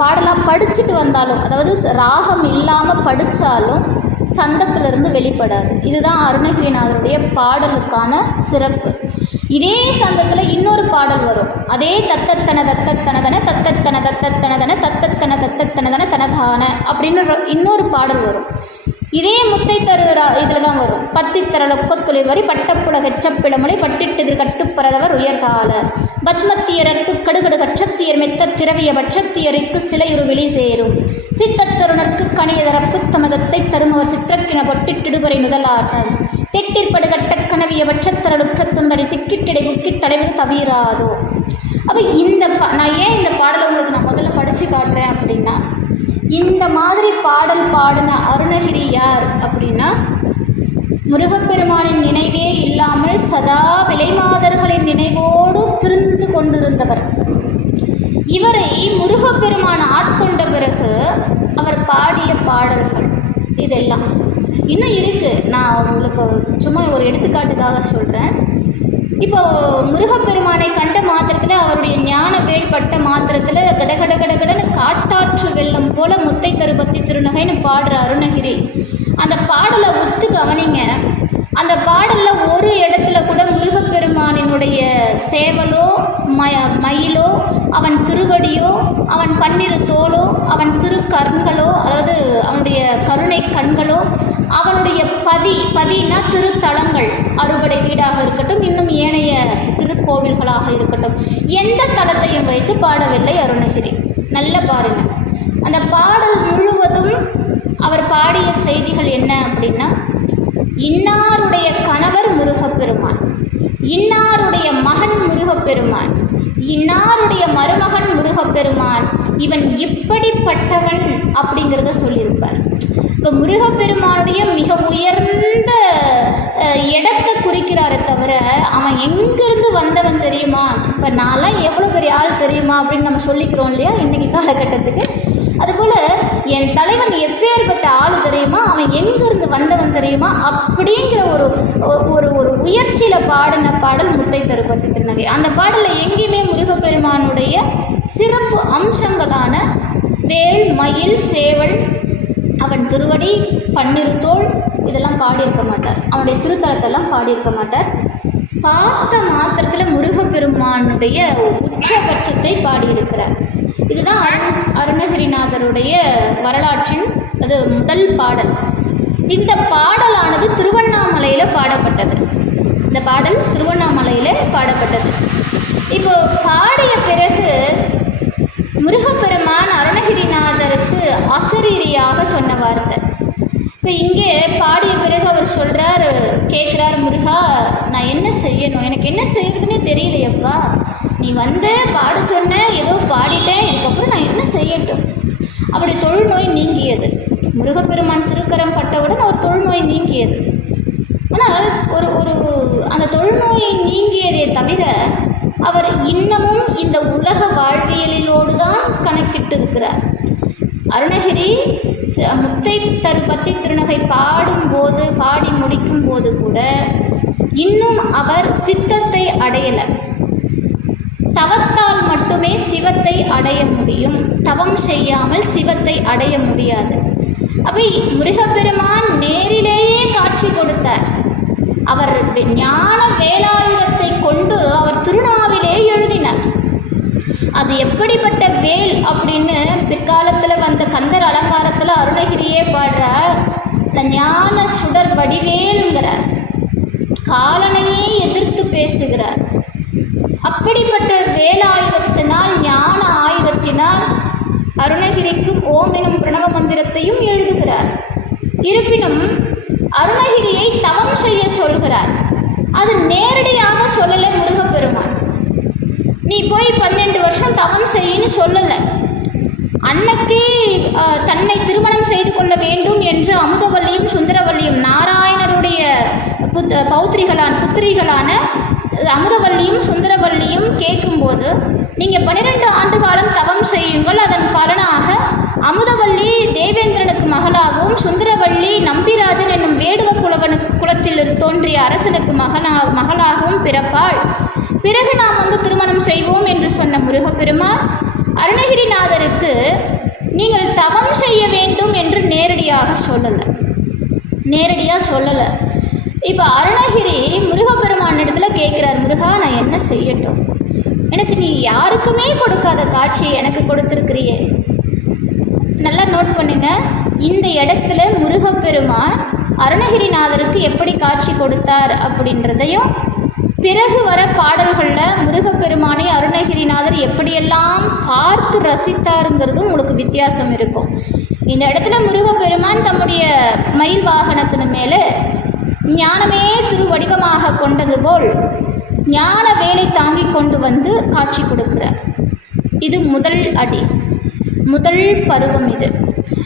பாடலாக படிச்சுட்டு வந்தாலும், அதாவது ராகம் இல்லாமல் படித்தாலும் சந்தத்திலிருந்து வெளிப்படாது. இதுதான் அருணகிரிநாதருடைய பாடலுக்கான சிறப்பு. இதே சந்தத்தில் இன்னொரு பாடல் வரும். அதே தத்தத்தன தத்தத்தனதன தத்தத்தன தத்தத்தனதன தத்தத்தன தத்தத்தனதன தனதான அப்படின்னு இன்னொரு பாடல் வரும். இதே முத்தை தரு இதில் தான் வரும். பத்தித்தரல் ஒப்பத்துளிர் வரி பட்டப்புல கச்சப்பிளமொழி பட்டிட்டெதிர் கட்டுப்பறதவர் உயர்தாள பத்மத்தியரற்கு கடுகடு கட்சத்தியர் மெத்த திரவிய பட்சத்தியருக்கு சிலையுறு வெளி சேரும் சித்தத்தருணர்க்கு கணியதரப்பு தமதத்தை தருமவர் சித்திரக்கின பொட்டிட்டிடுவரை முதலார்கள் தெட்டிற்படு கட்ட கனவிய பட்சத்தரலுற்ற துண்டடி சிக்கிட்டிடை புக்கிட்டடைவது தவிராதோ. அப்போ நான் ஏன் இந்த பாடலை உங்களுக்கு நான் முதல்ல படித்து காட்டுறேன் அப்படின்னா, இந்த மாதிரி பாடல் பாடின அருணகிரி யார் அப்படின்னா, முருகப்பெருமானின் நினைவே இல்லாமல் சதா விலைமாதர்களின் நினைவோடு திருந்து கொண்டிருந்தவர். இவரை முருகப்பெருமான் ஆட்கொண்ட பிறகு அவர் பாடிய பாடல்கள் இதெல்லாம் இன்னும் இருக்குது. நான் உங்களுக்கு சும்மா ஒரு எடுத்துக்காட்டுக்காக சொல்கிறேன். இப்போ முருகப்பெருமானை கண்ட மாத்திரத்தில், அவருடைய ஞான வேல் பட்ட மாத்திரத்தில் கடகட கடகடன்னு காட்டாற்று வெள்ளம் போல முத்தை தருபத்தி திருநகைன்னு பாடுற அருணகிரி, அந்த பாடலை உத்து கவனிங்க. அந்த பாடலில் ஒரு இடத்துல கூட முருகப்பெருமானினுடைய சேவலோ மயிலோ அவன் திருவடியோ அவன் பன்னிரு தோளோ அவன் திருக்கண்களோ, அதாவது அவனுடைய கருணை கண்களோ, அவனுடைய பதினா திருத்தலங்கள், அறுபடை வீடாக இருக்கட்டும், இன்னும் ஏனைய திருக்கோவில்களாக இருக்கட்டும், எந்த தலத்தையும் வைத்து பாடவில்லை அருணகிரி. நல்ல பாருங்க. அந்த பாடல் முழுவதும் அவர் பாடிய செய்திகள் என்ன அப்படின்னா, இன்னாருடைய கணவர் முருகப்பெருமான், இன்னாருடைய மகன் முருகப்பெருமான், இன்னாருடைய மருமகன் முருகப்பெருமான், இவன் இப்படிப்பட்டவன் அப்படிங்கிறத சொல்லியிருப்பார். இப்போ முருகப்பெருமானுடைய மிக உயர்ந்த இடத்தை குறிக்கிறாரே தவிர, அவன் எங்கேருந்து வந்தவன் தெரியுமா, இப்போ நான்லாம் எவ்வளோ பெரிய ஆள் தெரியுமா அப்படின்னு நம்ம சொல்லிக்கிறோம் இல்லையா இன்றைக்கி காலகட்டத்துக்கு. அதுபோல் என் தலைவன் எப்பேற்பட்ட ஆள் தெரியுமா, அவன் எங்கேருந்து வந்தவன் தெரியுமா அப்படிங்கிற ஒரு ஒரு ஒரு உயர்ச்சியில் பாடின பாடல் முத்தை தருபத்தி திருநகை. அந்த பாடலில் எங்கேயுமே முருகப்பெருமானுடைய சிறப்பு அம்சங்களான வேல் மயில் சேவல் அவன் திருவடி பன்னிரு தோள் இதெல்லாம் பாடியிருக்க மாட்டார். அவனுடைய திருத்தலத்தெல்லாம் பாடியிருக்க மாட்டார். பார்த்த மாத்திரத்தில் முருகப்பெருமானுடைய உச்சபட்சத்தை பாடியிருக்கிறார். இதுதான் அருணகிரிநாதருடைய வரலாற்றின் அது முதல் பாடல். இந்த பாடலானது திருவண்ணாமலையில் பாடப்பட்டது. இந்த பாடல் திருவண்ணாமலையில் பாடப்பட்டது. இப்போ பாடிய பிறகு முருகப்பெருமான் அருணகிரிநாதருக்கு அசரீரியாக சொன்ன வார்த்தை. இப்போ இங்கே பாடிய பிறகு அவர் சொல்கிறார், கேட்குறார், முருகா நான் என்ன செய்யணும், எனக்கு என்ன செய்யறதுன்னே தெரியலையப்பா, நீ வந்து பாட சொன்ன, ஏதோ பாடிட்டேன், இதுக்கப்புறம் நான் என்ன செய்யட்டும். அப்படி தொழுநோய் நீங்கியது. முருகப்பெருமான் திருக்கரம் பட்டவுடன் அவர் தொழுநோய் நீங்கியது. ஆனால் ஒரு ஒரு அந்த தொழுநோயை நீங்கியதே தவிர அவர் இன்னமும் இந்த உலக வாழ்வியலோடு தான் கணக்கிட்டு இருக்கிறார். அருணகிரி முத்தை தருபத்தி திருநகை பாடும்போது, பாடி முடிக்கும் போது கூட இன்னும் அவர் சித்தத்தை அடையலை. தவத்தால் மட்டுமே சிவத்தை அடைய முடியும், தவம் செய்யாமல் சிவத்தை அடைய முடியாது. அப்போ முருகப்பெருமான் நேரிலேயே காட்சி கொடுத்தார். அவர் ஞான வேலாயுதத்தை கொண்டு அவர் திருநாவிலே எழுதினார். அது எப்படிப்பட்ட வேல் அப்படின்னு பிற்காலத்தில் வந்த கந்தர் அலங்காரத்தில் அருணகிரியே பாடுறார். ஞான சுடர் வடிவேலுங்கிறார், காலனையே எதிர்த்து பேசுகிறார். அப்படிப்பட்ட வேலாயுதத்தினால், ஞான ஆயுதத்தினால் அருணகிரிக்கும் ஓம் எனும் பிரணவ மந்திரத்தையும் எழுதுகிறார். இருப்பினும் அருணகிரியை தவம் செய்ய சொல்கிறார். அது நேரடியாக சொல்லலை முருகப்பெருமான். நீ போய் 12 வருஷம் தவம் செய்யின்னு சொல்லலை. அன்னைக்கே தன்னை திருமணம் செய்து கொள்ள வேண்டும் என்று அமுதவல்லியும் சுந்தரவல்லியும் நாராயணருடைய புத்திரிகளான அமுதவல்லியும் சுந்தரவல்லியும் கேட்கும்போது, நீங்கள் 12 ஆண்டு காலம் தவம் செய்யுங்கள், அதன் பலனாக அமுதவல்லி தேவேந்திரனுக்கு மகளாகவும் சுந்தரவல்லி நம்பிராஜன் என்னும் வேடுவ குலத்தில் தோன்றிய அரசனுக்கு மகளாகவும் பிறப்பாள், பிறகு நாம் திருமணம் செய்வோம் என்று சொன்ன முருகப்பெருமான் அருணகிரிநாதருக்கு நீங்கள் தவம் செய்ய வேண்டும் என்று நேரடியாக சொல்லலை. இப்போ அருணகிரி முருகப்பெருமான் இடத்துல கேட்குறார், முருகா நான் என்ன செய்யட்டும், எனக்கு நீ யாருக்குமே கொடுக்காத காட்சியை எனக்கு கொடுத்துருக்கிறியே. நல்லா நோட் பண்ணுங்க, இந்த இடத்துல முருகப்பெருமான் அருணகிரிநாதருக்கு எப்படி காட்சி கொடுத்தார் அப்படின்றதையும், பிறகு வர பாடல்களில் முருகப்பெருமானை அருணகிரிநாதர் எப்படியெல்லாம் பார்த்து ரசித்தாருங்கிறதும் உங்களுக்கு வித்தியாசம் இருக்கும். இந்த இடத்துல முருகப்பெருமான் தம்முடைய மயில் வாகனத்தின் மேலே ஞானமே திருவடிவமாக கொண்டது போல் ஞான வேலை தாங்கி கொண்டு வந்து காட்சி கொடுக்கிறார். இது முதல் பருவம். இது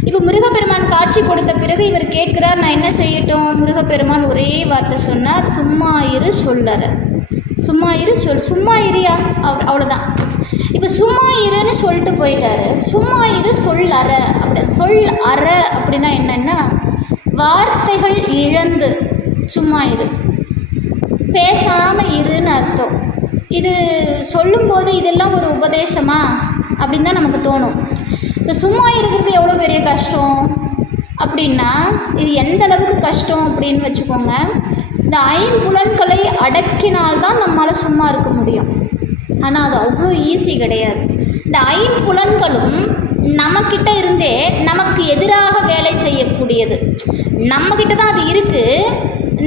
இப்போ முருகப்பெருமான் காட்சி கொடுத்த பிறகு இவர் கேட்கிறார், நான் என்ன செய்யட்டும்? முருகப்பெருமான் ஒரே வார்த்தை சொன்னார், சும்மா இரு சும்மா இரியா, அவ்வளோதான். இப்போ சும்மா இருன்னு சொல்லிட்டு போயிட்டாரு. சும்மா இரு சொல் அற அப்படின்னா என்னன்னா, வார்த்தைகள் இழந்து சும்மா இரு, பேசாமல் இருன்னு அர்த்தம். இது சொல்லும்போது இதெல்லாம் ஒரு உபதேசமா அப்படின்னு தான் நமக்கு தோணும். இந்த சும்மா இருக்கிறது எவ்வளோ பெரிய கஷ்டம் அப்படின்னா, இது எந்த அளவுக்கு கஷ்டம் அப்படின்னு வச்சுக்கோங்க. இந்த 5 புலன்களை அடக்கினால்தான் நம்மளால் சும்மா இருக்க முடியும். ஆனால் அது அவ்வளோ ஈஸி கிடையாது. இந்த 5 புலன்களும் நம்மக்கிட்ட இருந்தே நமக்கு எதிராக வேலை செய்யக்கூடியது. நம்மக்கிட்ட தான் அது இருக்குது,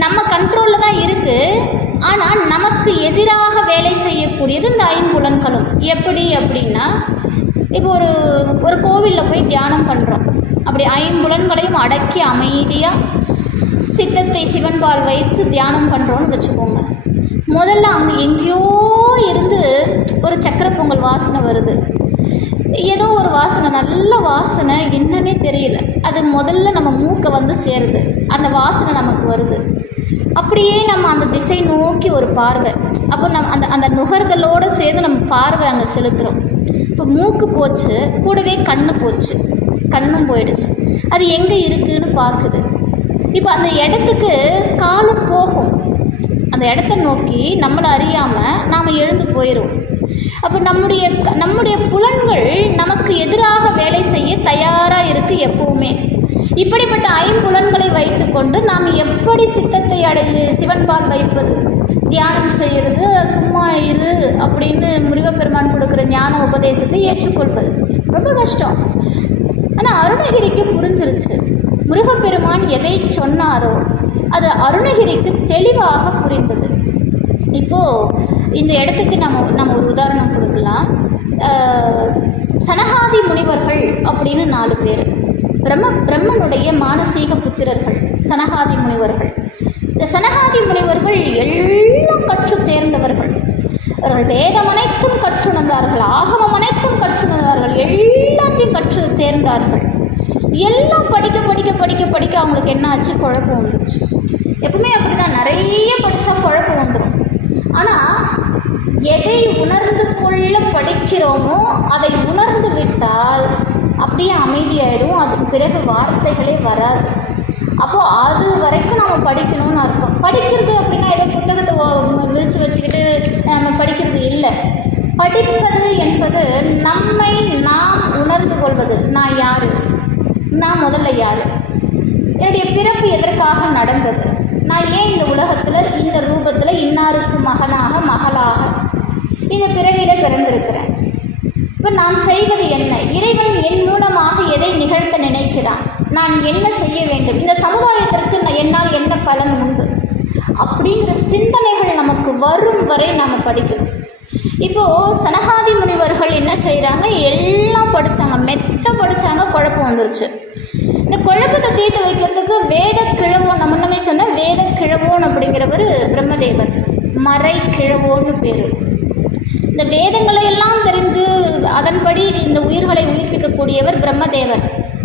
நம்ம கண்ட்ரோலில் தான் இருக்குது. ஆனால் நமக்கு எதிராக வேலை செய்யக்கூடியது இந்த 5 புலன்களும். எப்படி அப்படின்னா, இப்போ ஒரு கோவிலில் போய் தியானம் பண்ணுறோம். அப்படி 5 புலன்களையும் அடக்கி அமைதியாக சித்தத்தை சிவன்பால் வைத்து தியானம் பண்ணுறோன்னு வச்சுக்கோங்க. முதல்ல அங்கே எங்கேயோ இருந்து ஒரு சக்கரை பொங்கல் வாசனை வருது. ஏதோ ஒரு வாசனை, நல்ல வாசனை, என்னன்னே தெரியல. அது முதல்ல நம்ம மூக்கை வந்து சேருது, அந்த வாசனை நமக்கு வருது. அப்படியே நம்ம அந்த திசை நோக்கி ஒரு பார்வை, அப்போ நம்ம அந்த நுகர்தலோடு சேர்ந்து நம்ம பார்வை அங்கே செலுத்துகிறோம். இப்போ மூக்கு போச்சு, கூடவே கண்ணும் போயிடுச்சு. அது எங்கே இருக்குதுன்னு பார்க்குது. இப்போ அந்த இடத்துக்கு காலம் போகும், அந்த இடத்த நோக்கி நம்மளை அறியாமல் நாம் எழுந்து போயிடும். அப்போ நம்முடைய புலன்கள் நமக்கு எதிராக வேலை செய்ய தயாராக இருக்குது எப்பவுமே. இப்படிப்பட்ட 5 புலன்களை வைத்துக்கொண்டு நாம் எப்படி சித்தத்தை சிவன்பால் வைப்பது, தியானம் செய்கிறது, சும்மா இரு அப்படின்னு முருகப்பெருமான் கொடுக்குற ஞான உபதேசத்தை ஏற்றுக்கொள்வது ரொம்ப கஷ்டம். ஆனால் அருணகிரிக்கு புரிஞ்சிருச்சு. முருகப்பெருமான் எதை சொன்னாரோ அது அருணகிரிக்கு தெளிவாக புரிந்தது. இப்போது இந்த இடத்துக்கு நம்ம ஒரு உதாரணம் கொடுக்கலாம். சனகாதி முனிவர்கள் அப்படின்னு 4 பேர், பிரம்மனுடைய மானசீக புத்திரர்கள் சனகாதி முனிவர்கள். இந்த சனகாதி முனிவர்கள் எல்லாம் கற்று தேர்ந்தவர்கள். அவர்கள் வேதம் அனைத்தும் கற்றுணர்ந்தார்கள், ஆகமம் அனைத்தும் கற்றுணர்ந்தார்கள், எல்லாத்தையும் கற்று தேர்ந்தார்கள். எல்லாம் படிக்க படிக்க படிக்க படிக்க அவங்களுக்கு என்ன ஆச்சு? குழப்பம் வந்துருச்சு. எப்பவுமே அப்படிதான், நிறைய படித்தா குழப்பம் வந்துடும். ஆனால் எதை உணர்ந்து கொள்ள படிக்கிறோமோ அதை உணர்ந்து விட்டால் அப்படியே அமைதியாயிடும். அதுக்கு பிறகு வார்த்தைகளே வராது. அப்போது அது வரைக்கும் நம்ம படிக்கணும்னு அர்த்தம். படிக்கிறது அப்படின்னா ஏதோ புத்தகத்தை விரித்து வச்சுக்கிட்டு நம்ம படிக்கிறது இல்லை. படிப்பது என்பது நம்மை நாம் உணர்ந்து கொள்வது. நான் யார்? நான் முதல்ல யார்? என்னுடைய பிறப்பு எதற்காக நடந்தது? நான் ஏன் இந்த உலகத்தில் இந்த ரூபத்தில் இன்னாருக்கு மகளாக இந்த பிறவியில் பிறந்திருக்கிறேன்? இப்போ நான் செய்வது என்ன? இறைவன் என் மூலமாக எதை நிகழ்த்த நினைக்கிறான்? நான் என்ன செய்ய வேண்டும்? இந்த சமுதாயத்திற்கு என்னால் என்ன பலன் உண்டு? அப்படிங்கிற சிந்தனைகள் நமக்கு வரும் வரை நாம் படிக்கணும். இப்போது சனகாதி முனிவர்கள் என்ன செய்கிறாங்க? எல்லாம் படித்தாங்க, மெத்த படித்தாங்க, குழப்பம் வந்துருச்சு. இந்த குழப்பத்தை தீர்த்து வைக்கிறதுக்கு வேத கிழவோன், நம்ம முன்னமே சொன்ன வேத கிழவோன் அப்படிங்கிறவர் பிரம்மதேவர், மறை கிழவோன்னு பேர். இந்த வேதங்களை எல்லாம் தெரிந்து அதன்படி இந்த உயிர்களை உயிர்ப்பிக்கக்கூடியவர் பிரம்மதேவர்.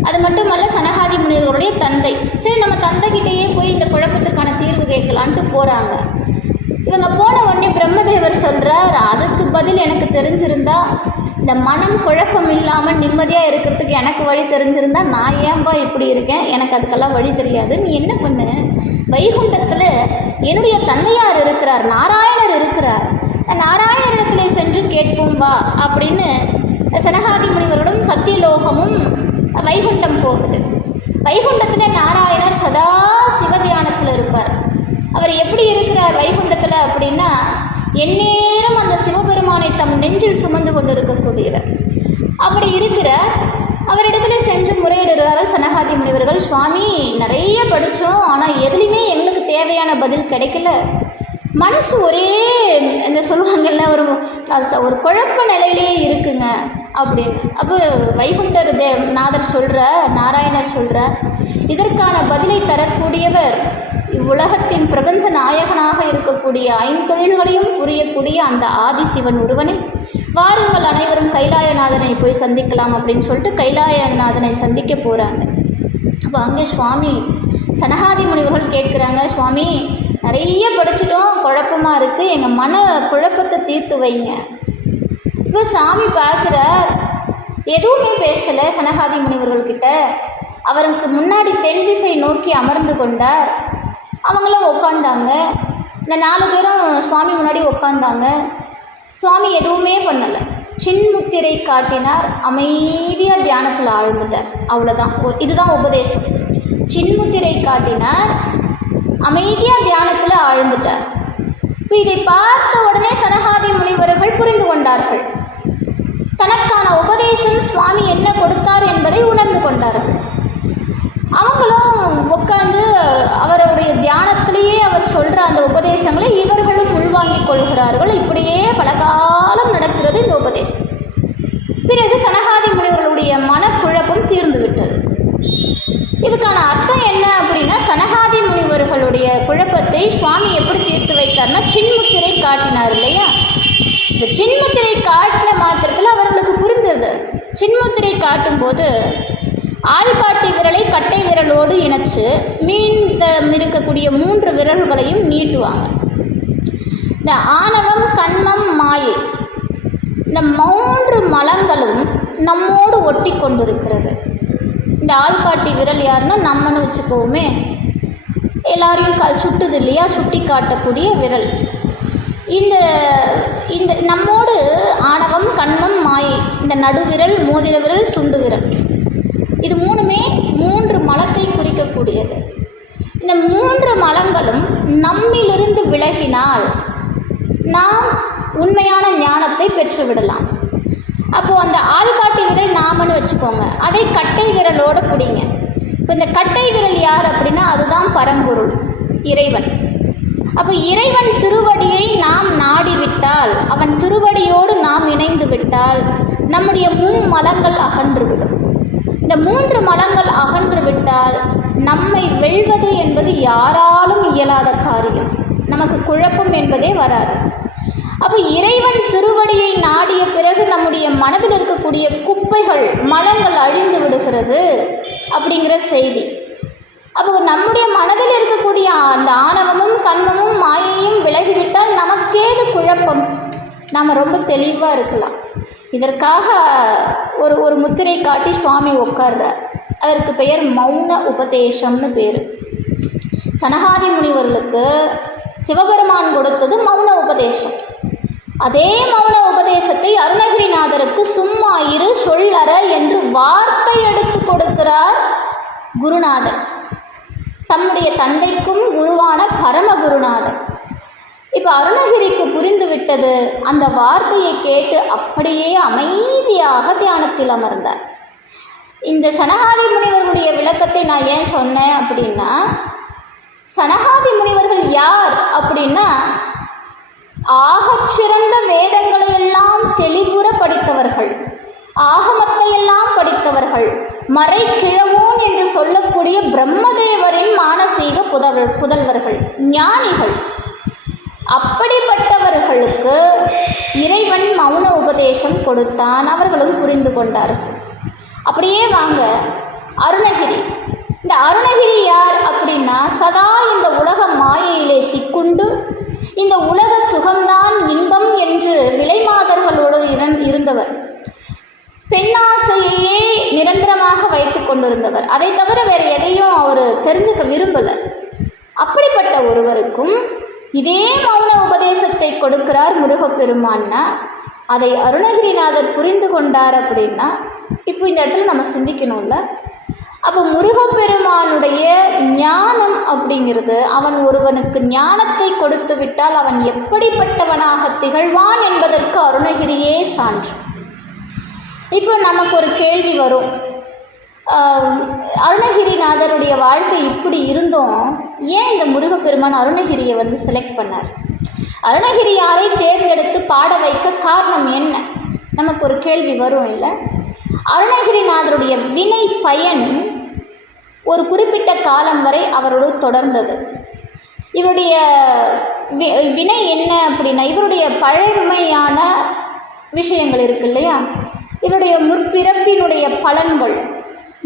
அது மட்டுமல்ல சனகாதி முனிவர்களுடைய தந்தை. சரி, நம்ம தந்தைகிட்டேயே போய் இந்த குழப்பத்திற்கான தீர்வு கேட்கலான்ட்டு போகிறாங்க. இவங்க போன உடனே பிரம்மதேவர் சொல்கிறார், அதுக்கு பதில் எனக்கு தெரிஞ்சிருந்தா, இந்த மனம் குழப்பம் இல்லாமல் நிம்மதியாக இருக்கிறதுக்கு எனக்கு வழி தெரிஞ்சிருந்தா நான் ஏன்பா இப்படி இருக்கேன், எனக்கு அதுக்கெல்லாம் வழி தெரியாது. நீ என்ன பண்ணு, வைகுண்டத்தில் என்னுடைய தந்தையார் இருக்கிறார், நாராயணர் இருக்கிறார், நாராயணரிடத்திலே சென்று கேட்போம் வா அப்படின்னு சனகாதி முனிவர்களும் சத்தியலோகமும் வைகுண்டம் போகுது. வைகுண்டத்தில் நாராயணர் சதா சிவதியானத்தில் இருப்பார். அவர் எப்படி இருக்கிறார் வைகுண்டத்தில் அப்படின்னா, எந்நேரம் அந்த சிவபெருமானை தம் நெஞ்சில் சுமந்து கொண்டு இருக்கக்கூடியவர். அப்படி இருக்கிற அவரிடத்துல சென்று முறையிடுகிறார்கள் சனகாதி முனிவர்கள். சுவாமி, நிறைய படித்தோம், ஆனால் எதுலேயுமே எங்களுக்கு தேவையான பதில் கிடைக்கல. மனசு ஒரே இந்த சொல்லுவாங்கல்ல, ஒரு குழப்ப நிலையிலே இருக்குங்க அப்படின்னு. அப்போ வைகுண்டர் நாதர் சொல்கிற, நாராயணர் சொல்கிற, இதற்கான பதிலை தரக்கூடியவர் இவ்வுலகத்தின் பிரபஞ்ச நாயகனாக இருக்கக்கூடிய ஐந்தொழில்களையும் புரியக்கூடிய அந்த ஆதிசிவன் ஒருவனை, வாருங்கள் அனைவரும் கைலாயநாதனை போய் சந்திக்கலாம் அப்படின்னு சொல்லிட்டு கைலாயநாதனை சந்திக்க போகிறாங்க. அப்போ அங்கே சுவாமி சனகாதி முனிவர்கள் கேட்குறாங்க, சுவாமி நிறைய படிச்சிட்டோம், குழப்பமாக இருக்குது, எங்கள் மன குழப்பத்தை தீர்த்து வைங்க. இப்போ சாமி பார்க்குற, எதுவுமே பேசலை சனகாதி முனிவர்கள்கிட்ட. அவருக்கு முன்னாடி தென் திசை நோக்கி அமர்ந்து கொண்டார். அவங்களும் உட்காந்தாங்க. இந்த 4 பேரும் சுவாமி முன்னாடி உட்காந்தாங்க. சுவாமி எதுவுமே பண்ணலை, சின்முத்திரை காட்டினார், அமைதியாக தியானத்தில் ஆழ்ந்துட்டார். அவ்வளோதான், இதுதான் உபதேசம். சின்முத்திரை காட்டினார், அமைதியாக தியானத்தில் ஆழ்ந்துட்டார். இப்போ இதை பார்த்த உடனே சனகாதி முனிவர்கள் புரிந்து கொண்டார்கள். தனக்கான உபதேசம் சுவாமி என்ன கொடுத்தார் என்பதை உணர்ந்து கொண்டார்கள். அவங்களும் உட்காந்து அவருடைய தியானத்திலேயே அவர் சொல்கிற அந்த உபதேசங்களை இவர்களும் உள்வாங்கிக் கொள்கிறார்கள். இப்படியே பல காலம் நடக்கிறது இந்த உபதேசம். பிறகு சனகாதி முனிவர்களுடைய மனக்குழப்பம் தீர்ந்து விட்டது. இதுக்கான அர்த்தம் என்ன அப்படின்னா, சனகாதி முனிவர்களுடைய குழப்பத்தை சுவாமி எப்படி தீர்த்து வைத்தார்னா, சின்முத்திரை காட்டினார் இல்லையா. இந்த சின்முத்திரை காட்டின மாத்திரத்தில் அவர்களுக்கு புரிந்தது. சின்முத்திரை காட்டும்போது ஆள்காட்டி விரலை கட்டை விரலோடு இணைச்சு மீதம் இருக்கக்கூடிய 3 விரல்களையும் நீட்டுவாங்க. இந்த ஆணவம், கண்மம், மாயை, இந்த 3 மலங்களும் நம்மோடு ஒட்டி கொண்டிருக்கிறது. இந்த ஆள்காட்டி விரல் யாருன்னா நம்மன்னு வச்சுக்கோமே, எல்லாரையும் சுட்டுது இல்லையா, சுட்டி காட்டக்கூடிய விரல். இந்த இந்த நம்மோடு ஆணவம், கண்மம், மாயை, இந்த நடுவிரல், மோதிர விரல், சுண்டு விரல், இது 3மே 3 மலத்தை குறிக்கக்கூடியது. இந்த 3 மலங்களும் நம்மிலிருந்து விலகினால் நாம் உண்மையான ஞானத்தை பெற்றுவிடலாம். அப்போது அந்த ஆள்காட்டி விரல் நாமன்னு வச்சுக்கோங்க, அதை கட்டை விரலோடு பிடிங்க. இப்போ இந்த கட்டை விரல் யார் அப்படின்னா, அதுதான் பரம்பொருள், இறைவன். அப்போ இறைவன் திருவடியை நாம் நாடிவிட்டால், அவன் திருவடியோடு நாம் இணைந்து விட்டால் நம்முடைய மலங்கள் அகன்றுவிடும். இந்த 3 மலங்கள் அகன்று விட்டால் நம்மை வெல்வது என்பது யாராலும் இயலாத காரியம். நமக்கு குழப்பம் என்பதே வராது. அப்போ இறைவன் திருவடியை நாடிய பிறகு நம்முடைய மனதில் இருக்கக்கூடிய குப்பைகள், மலங்கள் அழிந்து விடுகிறது அப்படிங்கிற செய்தி. அப்போ நம்முடைய மனதில் இருக்கக்கூடிய அந்த ஆணவமும், கண்மமும், மாயையும் விலகிவிட்டால் நமக்கேது குழப்பம், நாம் ரொம்ப தெளிவாக இருக்கலாம். இதற்காக ஒரு முத்திரை காட்டி சுவாமி உட்கார்றார். அதற்கு பெயர் மௌன உபதேசம்னு பேர். சனகாதி முனிவர்களுக்கு சிவபெருமான் கொடுத்தது மௌன உபதேசம். அதே மௌன உபதேசத்தை அருணகிரிநாதருக்கு சும்மா இரு, சொல்லற என்று வார்த்தை எடுத்து கொடுக்கிறார் குருநாதர், தம்முடைய தந்தைக்கும் குருவான பரமகுருநாதர். இப்போ அருணகிரிக்கு புரிந்து விட்டது. அந்த வார்த்தையை கேட்டு அப்படியே அமைதியாக தியானத்தில் அமர்ந்தார். இந்த சனகாதி முனிவர்களுடைய விளக்கத்தை நான் ஏன் சொன்னேன் அப்படின்னா, சனகாதி முனிவர்கள் யார் அப்படின்னா, ஆகச்சிறந்த வேதங்களையெல்லாம் தெளிவுற படித்தவர்கள், ஆகமத்தையெல்லாம் படித்தவர்கள், மறைக்கிழவோன் என்று சொல்லக்கூடிய பிரம்மதேவரின் மானசீக புதல்வர்கள், ஞானிகள். அப்படிப்பட்டவர்களுக்கு இறைவன் இறைவன் மௌன உபதேசம் கொடுத்தான், அவர்களும் புரிந்து கொண்டார்கள். அப்படியே வாங்க அருணகிரி. இந்த அருணகிரி யார் அப்படின்னா, சதா இந்த உலக மாயையிலே சிக்குண்டு இந்த உலக சுகம்தான் இன்பம் என்று விலைமாதர்களோடு இருந்தவர். பெண்ணாசையே நிரந்தரமாக வைத்து கொண்டிருந்தவர். அதை தவிர வேறு எதையும் அவர் தெரிஞ்சுக்க விரும்பலை. அப்படிப்பட்ட ஒருவருக்கும் இதே மௌன உபதேசத்தை கொடுக்கிறார் முருகப்பெருமான்னா, அதை அருணகிரிநாதர் புரிந்து கொண்டார் அப்படின்னா, இப்போ இந்த இடத்துல நம்ம சிந்திக்கணும்ல. அப்போ முருகப்பெருமானுடைய ஞானம் அப்படிங்கிறது, அவன் ஒருவனுக்கு ஞானத்தை கொடுத்து விட்டால் அவன் எப்படிப்பட்டவனாக திகழ்வான் என்பதற்கு அருணகிரியே சான்று. இப்போ நமக்கு ஒரு கேள்வி வரும், அருணகிரிநாதருடைய வாழ்க்கை இப்படி இருந்தோம், ஏன் இந்த முருகப்பெருமான் அருணகிரியை செலக்ட் பண்ணார்? அருணகிரி யாரை தேர்ந்தெடுத்து பாட வைக்க காரணம் என்ன? நமக்கு ஒரு கேள்வி வரும் இல்லை? அருணகிரிநாதருடைய வினை பயன் ஒரு குறிப்பிட்ட காலம் வரை அவரோடு தொடர்ந்தது. இவருடைய வினை என்ன அப்படின்னா, இவருடைய பழமையான விஷயங்கள் இருக்கு இல்லையா, இவருடைய முற்பிறப்பினுடைய பலன்கள்,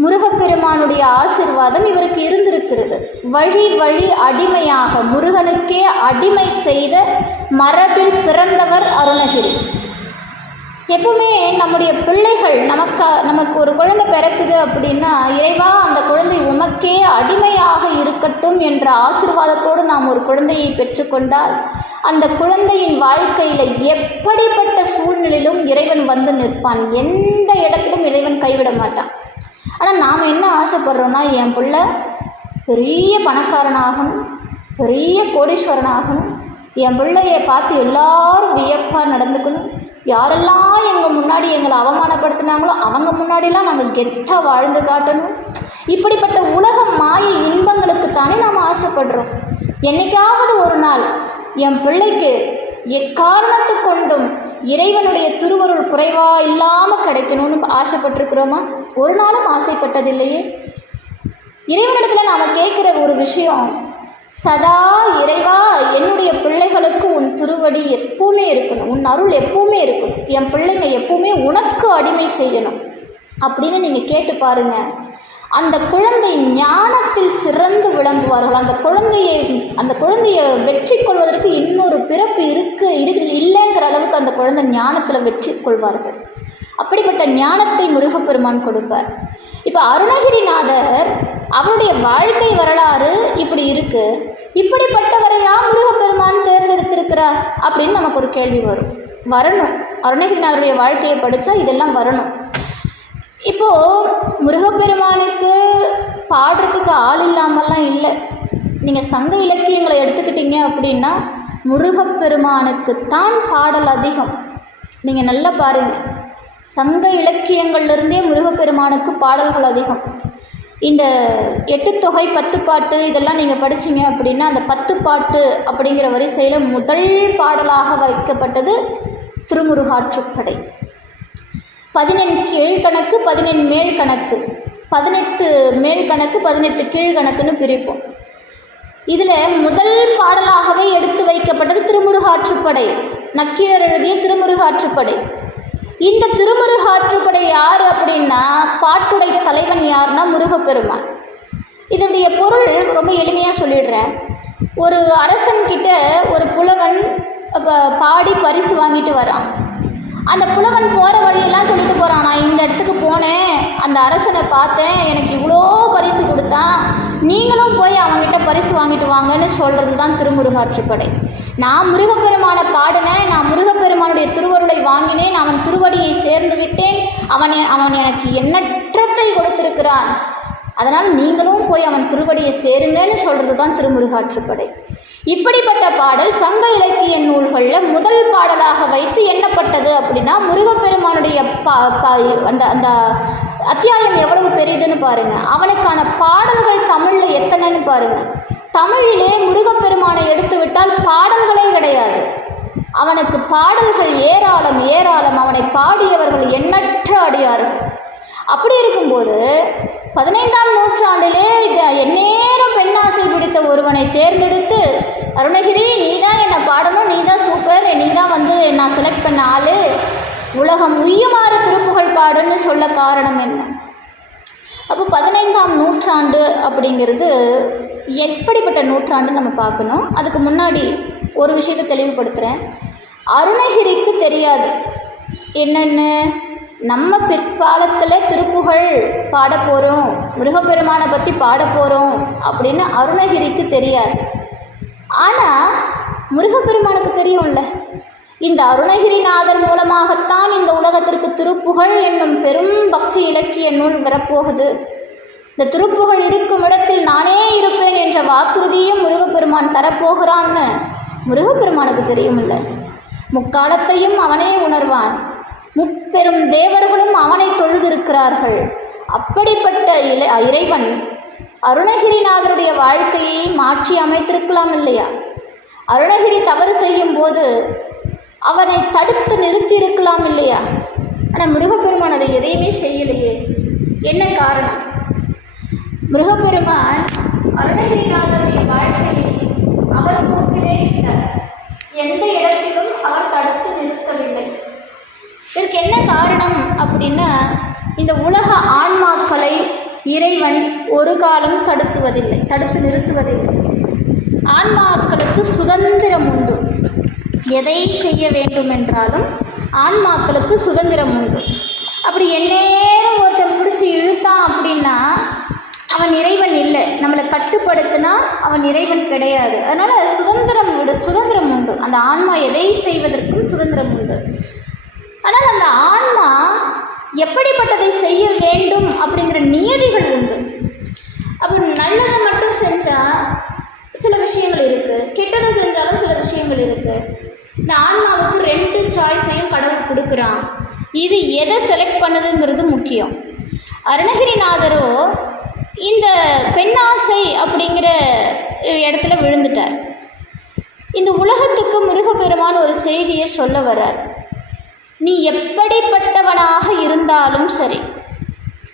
முருகப்பெருமானுடைய ஆசிர்வாதம் இவருக்கு இருந்திருக்கிறது. வழி வழி அடிமையாக முருகனுக்கே அடிமை செய்த மரபில் பிறந்தவர் அருணகிரி. எப்பவுமே நம்முடைய பிள்ளைகள் நமக்கு ஒரு குழந்தை பிறக்குது அப்படின்னா, இறைவா அந்த குழந்தை உமக்கே அடிமையாக இருக்கட்டும் என்ற ஆசீர்வாதத்தோடு நாம் ஒரு குழந்தையை பெற்றுக்கொண்டால் அந்த குழந்தையின் வாழ்க்கையில் எப்படிப்பட்ட சூழ்நிலையிலும் இறைவன் வந்து நிற்பான். எந்த இடத்திலும் இறைவன் கைவிட மாட்டான். ஆனால் நாம் என்ன ஆசைப்படுறோன்னா, என் பிள்ளை பெரிய பணக்காரனாகணும், பெரிய கோடீஸ்வரனாகணும், என் பிள்ளையை பார்த்து எல்லாரும் வியப்பாக நடந்துக்கணும், யாரெல்லாம் எங்கள் முன்னாடி எங்களை அவமானப்படுத்தினாங்களோ அவங்க முன்னாடிலாம் நாங்கள் கெத்தாக வாழ்ந்து காட்டணும். இப்படிப்பட்ட உலக மாயை இன்பங்களுக்குத்தானே நாம் ஆசைப்படுறோம். என்னைக்காவது ஒரு நாள் என் பிள்ளைக்கு எக்காரணத்து கொண்டும் இறைவனுடைய திருவருள் குறைவாக இல்லாமல் கிடைக்கணும்னு ஆசைப்பட்டிருக்கிறோமா? ஒரு நாளும் ஆசைப்பட்டதில்லையே. இறைவனிடத்தில் நாம் கேட்குற ஒரு விஷயம், சதா இறைவா என்னுடைய பிள்ளைகளுக்கு உன் திருவடி எப்பவுமே இருக்கணும், உன் அருள் எப்பவுமே இருக்கணும், என் பிள்ளைங்க எப்பவுமே உனக்கு அடிமை செய்யணும் அப்படின்னு நீங்கள் கேட்டு பாருங்கள். அந்த குழந்தை ஞானத்தில் சிறந்து விளங்குவார்கள். அந்த குழந்தையை வெற்றி கொள்வதற்கு இன்னொரு பிறப்பு இல்லைங்கிற அளவுக்கு அந்த குழந்தை ஞானத்தில் வெற்றி கொள்வார்கள். அப்படிப்பட்ட ஞானத்தை முருகப்பெருமான் கொடுப்பார். இப்போ அருணகிரிநாதர் அவருடைய வாழ்க்கை வரலாறு இப்படி இருக்கு, இப்படிப்பட்டவரையா முருகப்பெருமான் தேர்ந்தெடுத்திருக்கிறார் அப்படின்னு நமக்கு ஒரு கேள்வி வரணும். அருணகிரிநாதருடைய வாழ்க்கையை படித்தா இதெல்லாம் வரணும். இப்போது முருகப்பெருமானுக்கு பாடுறதுக்கு ஆள் இல்லாமல்லாம் இல்லை. நீங்கள் சங்க இலக்கியங்களை எடுத்துக்கிட்டீங்க அப்படின்னா முருகப்பெருமானுக்குத்தான் பாடல் அதிகம். நீங்கள் நல்லா பாருங்கள், சங்க இலக்கியங்கள்லேருந்தே முருகப்பெருமானுக்கு பாடல்கள் அதிகம். இந்த 8 தொகை 10 பாட்டு இதெல்லாம் நீங்கள் படிச்சிங்க அப்படின்னா அந்த 10 பாட்டு அப்படிங்கிற வரிசையில் முதல் பாடலாக வைக்கப்பட்டது திருமுருகாற்றுப்படை. 18 கீழ்கணக்கு 18 மேல்கணக்கு, 18 மேல்கணக்கு 18 கீழ்கணக்குன்னு பிரிப்போம். இதில் முதல் பாடலாகவே எடுத்து வைக்கப்பட்டது திருமுருகாற்றுப்படை, நக்கீரர் எழுதிய திருமுருகாற்றுப்படை. இந்த திருமுருகாற்றுப்படை யார் அப்படின்னா, பாட்டுடை தலைவன் யார்னா முருகப்பெருமான். இதனுடைய பொருள் ரொம்ப எளிமையாக சொல்லிடுறேன். ஒரு அரசன்கிட்ட ஒரு புலவன் பாடி பரிசு வாங்கிட்டு வரான். அந்த புலவன் போகிற வழியெல்லாம் சொல்லிட்டு போகிறான், நான் இந்த இடத்துக்கு போனேன், அந்த அரசனை பார்த்தேன், எனக்கு இவ்வளோ பரிசு கொடுத்தான், நீங்களும் போய் அவங்ககிட்ட பரிசு வாங்கிட்டு வாங்கன்னு சொல்கிறது தான் திருமுருகாற்றுப்படை. நான் முருகப்பெருமானை பாடினேன், நான் முருகப்பெருமானுடைய திருவருளை வாங்கினேன், அவன் திருவடியை சேர்ந்து விட்டேன், அவன் எனக்கு எண்ணற்றத்தை கொடுத்திருக்கிறான், அதனால் நீங்களும் போய் அவன் திருவடியை சேருங்கன்னு சொல்கிறது தான் திருமுருகாற்றுப்படை. இப்படிப்பட்ட பாடல் சங்க இலக்கிய நூல்களில் முதல் பாடலாக வைத்து எண்ணப்பட்டது. அப்படின்னா முருகப்பெருமானுடைய அந்த அத்தியாயம் எவ்வளவு பெரியதுன்னு பாருங்கள். அவனுக்கான பாடல்கள் தமிழில் எத்தனைன்னு பாருங்கள். தமிழிலே முருகப்பெருமானை எடுத்து விட்டால் பாடல்களே கிடையாது. அவனுக்கு பாடல்கள் ஏராளம் ஏராளம். அவனை பாடியவர்கள் எண்ணற்ற அடியார்கள். அப்படி இருக்கும்போது 15ஆம் நூற்றாண்டிலே எந்நேரம் பெண்ணாசை பிடித்த ஒருவனை தேர்ந்தெடுத்து, அருணகிரி நீ தான் என்னை பாடணும், நீ தான் சூப்பர், நீ தான் நான் செலக்ட் பண்ண ஆள், உலகம் உய்யுமாறு திருப்புகழ் பாடுன்னு சொல்ல காரணம் என்ன? அப்போ 15ஆம் நூற்றாண்டு அப்படிங்கிறது எப்படிப்பட்ட நூற்றாண்டுன்னு நம்ம பார்க்கணும். அதுக்கு முன்னாடி ஒரு விஷயத்தை தெளிவுபடுத்துகிறேன். அருணகிரிக்கு தெரியாது என்னென்ன நம்ம பிற்காலத்தில் திருப்புகழ் பாட போகிறோம், முருகப்பெருமானை பற்றி பாட போகிறோம் அப்படின்னு அருணகிரிக்கு தெரியாது. ஆனால் முருகப்பெருமானுக்கு தெரியும்ல. இந்த அருணகிரிநாதர் மூலமாகத்தான் இந்த உலகத்திற்கு திருப்புகழ் என்னும் பெரும் பக்தி இலக்கிய நூல் வரப்போகுது. இந்த திருப்புகழ் இருக்கும் இடத்தில் நானே இருப்பேன் என்ற வாக்குறுதியும் முருகப்பெருமான் தரப்போகிறான்னு முருகப்பெருமானுக்கு தெரியுமில்ல. முக்காலத்தையும் அவனே உணர்வான். முப்பெரும் தேவர்களும் அவனை தொழுதிருக்கிறார்கள். அப்படிப்பட்ட இறைவன் அருணகிரிநாதருடைய வாழ்க்கையை மாற்றி அமைத்திருக்கலாம் இல்லையா? அருணகிரி தவறு செய்யும் போது அவனை தடுத்து நிறுத்தி இருக்கலாம் இல்லையா? ஆனால் முருகப்பெருமான் அதை எதையுமே செய்யலையே. என்ன காரணம்? முருகப்பெருமான் அருணகிரிநாதருடைய வாழ்க்கையை அவர் போக்கிலே விட்டார். எந்த இடத்திலும் அவர் தடுத்து நிறுத்தவில்லை. இதற்கு என்ன காரணம் அப்படின்னா, இந்த உலக ஆன்மாக்களை இறைவன் ஒரு காலம் தடுத்து நிறுத்துவதில்லை. ஆன்மாக்களுக்கு சுதந்திரம் உண்டு. எதை செய்ய வேண்டும் என்றாலும் ஆன்மாக்களுக்கு சுதந்திரம் உண்டு. அப்படி எந்நேரம் ஒருத்தன் பிடிச்சி இழுத்தான் அப்படின்னா அவன் இறைவன் இல்லை. நம்மளை கட்டுப்படுத்தினா அவன் இறைவன் கிடையாது. அதனால் சுதந்திரம் உண்டு. அந்த ஆன்மா எதை செய்வதற்கும் சுதந்திரம் உண்டு. ஆனால் அந்த ஆன்மா எப்படிப்பட்டதை செய்ய வேண்டும் அப்படிங்கிற நியதிகள் உண்டு. அப்போ நல்லதை மட்டும் செஞ்சால் சில விஷயங்கள் இருக்குது, கெட்டதை செஞ்சாலும் சில விஷயங்கள் இருக்குது. இந்த ஆன்மாவுக்கு 2 சாய்ஸையும் கடவுள் கொடுக்குறான். இது எதை செலக்ட் பண்ணுதுங்கிறது முக்கியம். அருணகிரிநாதரோ இந்த பெண்ணாசை அப்படிங்கிற இடத்துல விழுந்துட்டார். இந்த உலகத்துக்கு முருகப்பெருமான் ஒரு செய்தியை சொல்ல வர்றார். நீ எப்படிப்பட்டவனாக இருந்தாலும் சரி,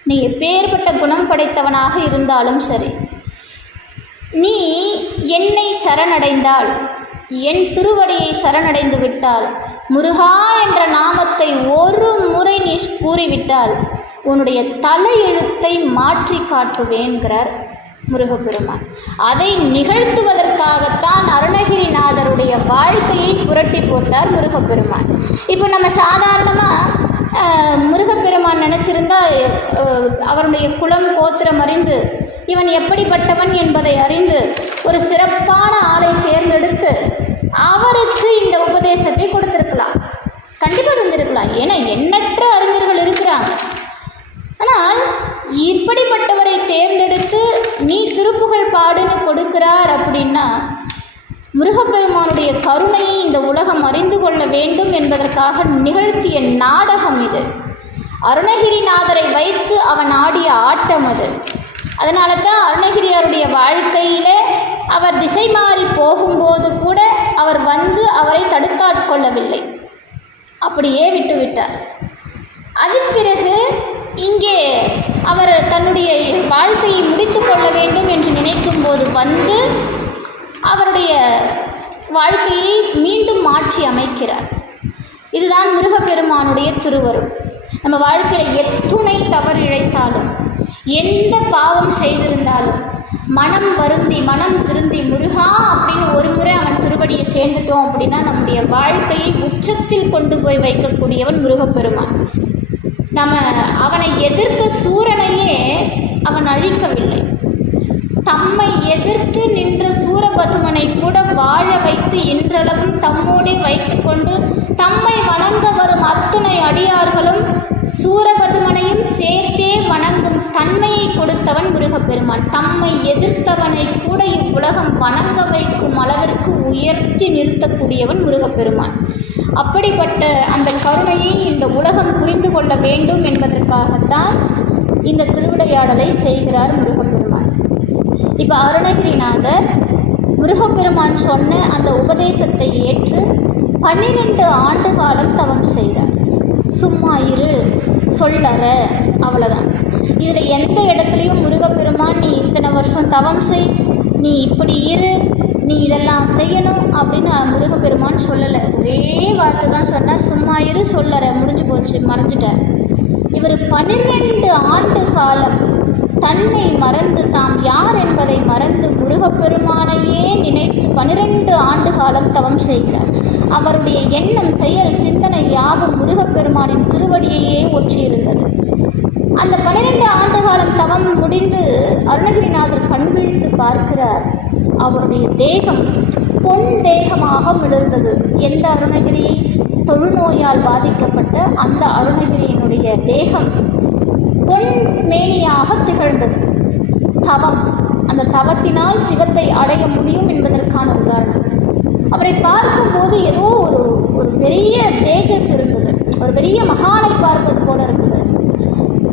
நீ எப்பேற்பட்ட குணம் படைத்தவனாக இருந்தாலும் சரி, நீ என்னை சரணடைந்தால், என் திருவடியை சரணடைந்து விட்டால், முருகா என்ற நாமத்தை ஒரு முறை நீ கூறிவிட்டால் உன்னுடைய தலையெழுத்தை மாற்றி காட்டுவேன்கிறார் முருகப்பெருமான். அதை நிகழ்த்துவதற்காகத்தான் அருணகிரிநாதருடைய வாழ்க்கையை புரட்டி போட்டார் முருகப்பெருமான். இப்போ நம்ம சாதாரணமாக முருகப்பெருமான் நினச்சிருந்தா அவருடைய குலம் கோத்திரம் அறிந்து இவன் எப்படிப்பட்டவன் என்பதை அறிந்து ஒரு சிறப்பான ஆளை தேர்ந்தெடுத்து அவருக்கு இந்த உபதேசத்தை கொடுத்திருக்கலாம். கண்டிப்பாக செஞ்சிருக்கலாம். ஏன்னா எண்ணற்ற அறிஞர்கள் இருக்கிறாங்க. ஆனால் இப்படிப்பட்டவரை தேர்ந்தெடுத்து நீ திருப்புகழ் பாடுன்னு கொடுக்கிறார் அப்படின்னா முருகப்பெருமானுடைய கருணையை இந்த உலகம் அறிந்து கொள்ள வேண்டும் என்பதற்காக நிகழ்த்திய நாடகம் இது. அருணகிரிநாதரை வைத்து அவன் ஆடிய ஆட்டம் அது. அதனால தான் அருணகிரியாருடைய வாழ்க்கையில் அவர் திசை மாறி போகும்போது கூட அவர் வந்து அவரை தடுத்தாட்கொள்ளவில்லை, அப்படியே விட்டுவிட்டார். அதன் பிறகு இங்கே அவர் தன்னுடைய வாழ்க்கையை முடித்து கொள்ள வேண்டும் என்று நினைக்கும் போது வந்து அவருடைய வாழ்க்கையை மீண்டும் மாற்றி அமைக்கிறார். இதுதான் முருகப்பெருமானுடைய திருவருள். நம்ம வாழ்க்கையில் எத்துணை தவறு இழைத்தாலும், எந்த பாவம் செய்திருந்தாலும் மனம் வருந்தி மனம் திருந்தி முருகா அப்படின்னு ஒரு முறை அவன் திருவடியை சேர்ந்துட்டோம் அப்படின்னா நம்முடைய வாழ்க்கையை உச்சத்தில் கொண்டு போய் வைக்கக்கூடியவன் முருகப்பெருமான். நம்ம அவனை எதிர்த்த சூரனையே அவன் அழிக்கவில்லை. தம்மை எதிர்த்து நின்ற சூரபதுமனை கூட வாழ வைத்து இன்றளவும் தம்மோடே வைத்து கொண்டு தம்மை வணங்க வரும் அத்துணை அடியார்களும் சூரபதுமனையும் சேர்த்தே வணங்கும் தன்மையை கொடுத்தவன் முருகப்பெருமான். தம்மை எதிர்த்தவனை கூட இவ்வுலகம் வணங்க வைக்கும் அளவிற்கு உயர்த்தி நிறுத்தக்கூடியவன் முருகப்பெருமான். அப்படிப்பட்ட அந்த கருணையை இந்த உலகம் புரிந்து கொள்ள வேண்டும் என்பதற்காகத்தான் இந்த திருவிளையாடலை செய்கிறார் முருகப்பெருமான். இப்போ அருணகிரிநாதர் முருகப்பெருமான் சொன்ன அந்த உபதேசத்தை ஏற்று 12 ஆண்டு காலம் தவம் செய்கிறார். சும்மா இரு சொல்லற அவ்வளோதான். இதில் எந்த இடத்துலையும் முருகப்பெருமான் நீ இத்தனை வருஷம் தவம் செய், நீ இப்படி இரு, நீ இதெல்லாம் செய்யணும் அப்படின்னு முருகப்பெருமான் சொல்லலை. ஒரே பார்த்து தான் சொன்னார், சும்மா இரு சொல்லற, முடிஞ்சு போச்சு, மறைஞ்சிட்டார். இவர் 12 ஆண்டு காலம் தன்னை மறந்து, தாம் யார் என்பதை மறந்து, முருகப்பெருமானையே நினைத்து 12 ஆண்டு காலம் தவம் செய்கிறார். அவருடைய எண்ணம், செயல், சிந்தனை யாவும் முருகப்பெருமானின் திருவடியையே ஒற்றியிருந்தது. அந்த 12 ஆண்டு காலம் தவம் முடிந்து அருணகிரிநாதர் கண்விழித்து பார்க்கிறார். அவருடைய தேகம் பொன் தேகமாக மிளர்ந்தது. எந்த அருணகிரி? தொழுநோயால் பாதிக்கப்பட்ட அந்த அருணகிரியினுடைய தேகம் பொன் மேனியாக திகழ்ந்தது. தவம், அந்த தவத்தினால் சிவத்தை அடைய முடியும் என்பதற்கான உதாரணம். அவரை பார்க்கும்போது ஏதோ ஒரு பெரிய தேஜஸ் இருந்தது, ஒரு பெரிய மகானை பார்ப்பது போல இருந்தது.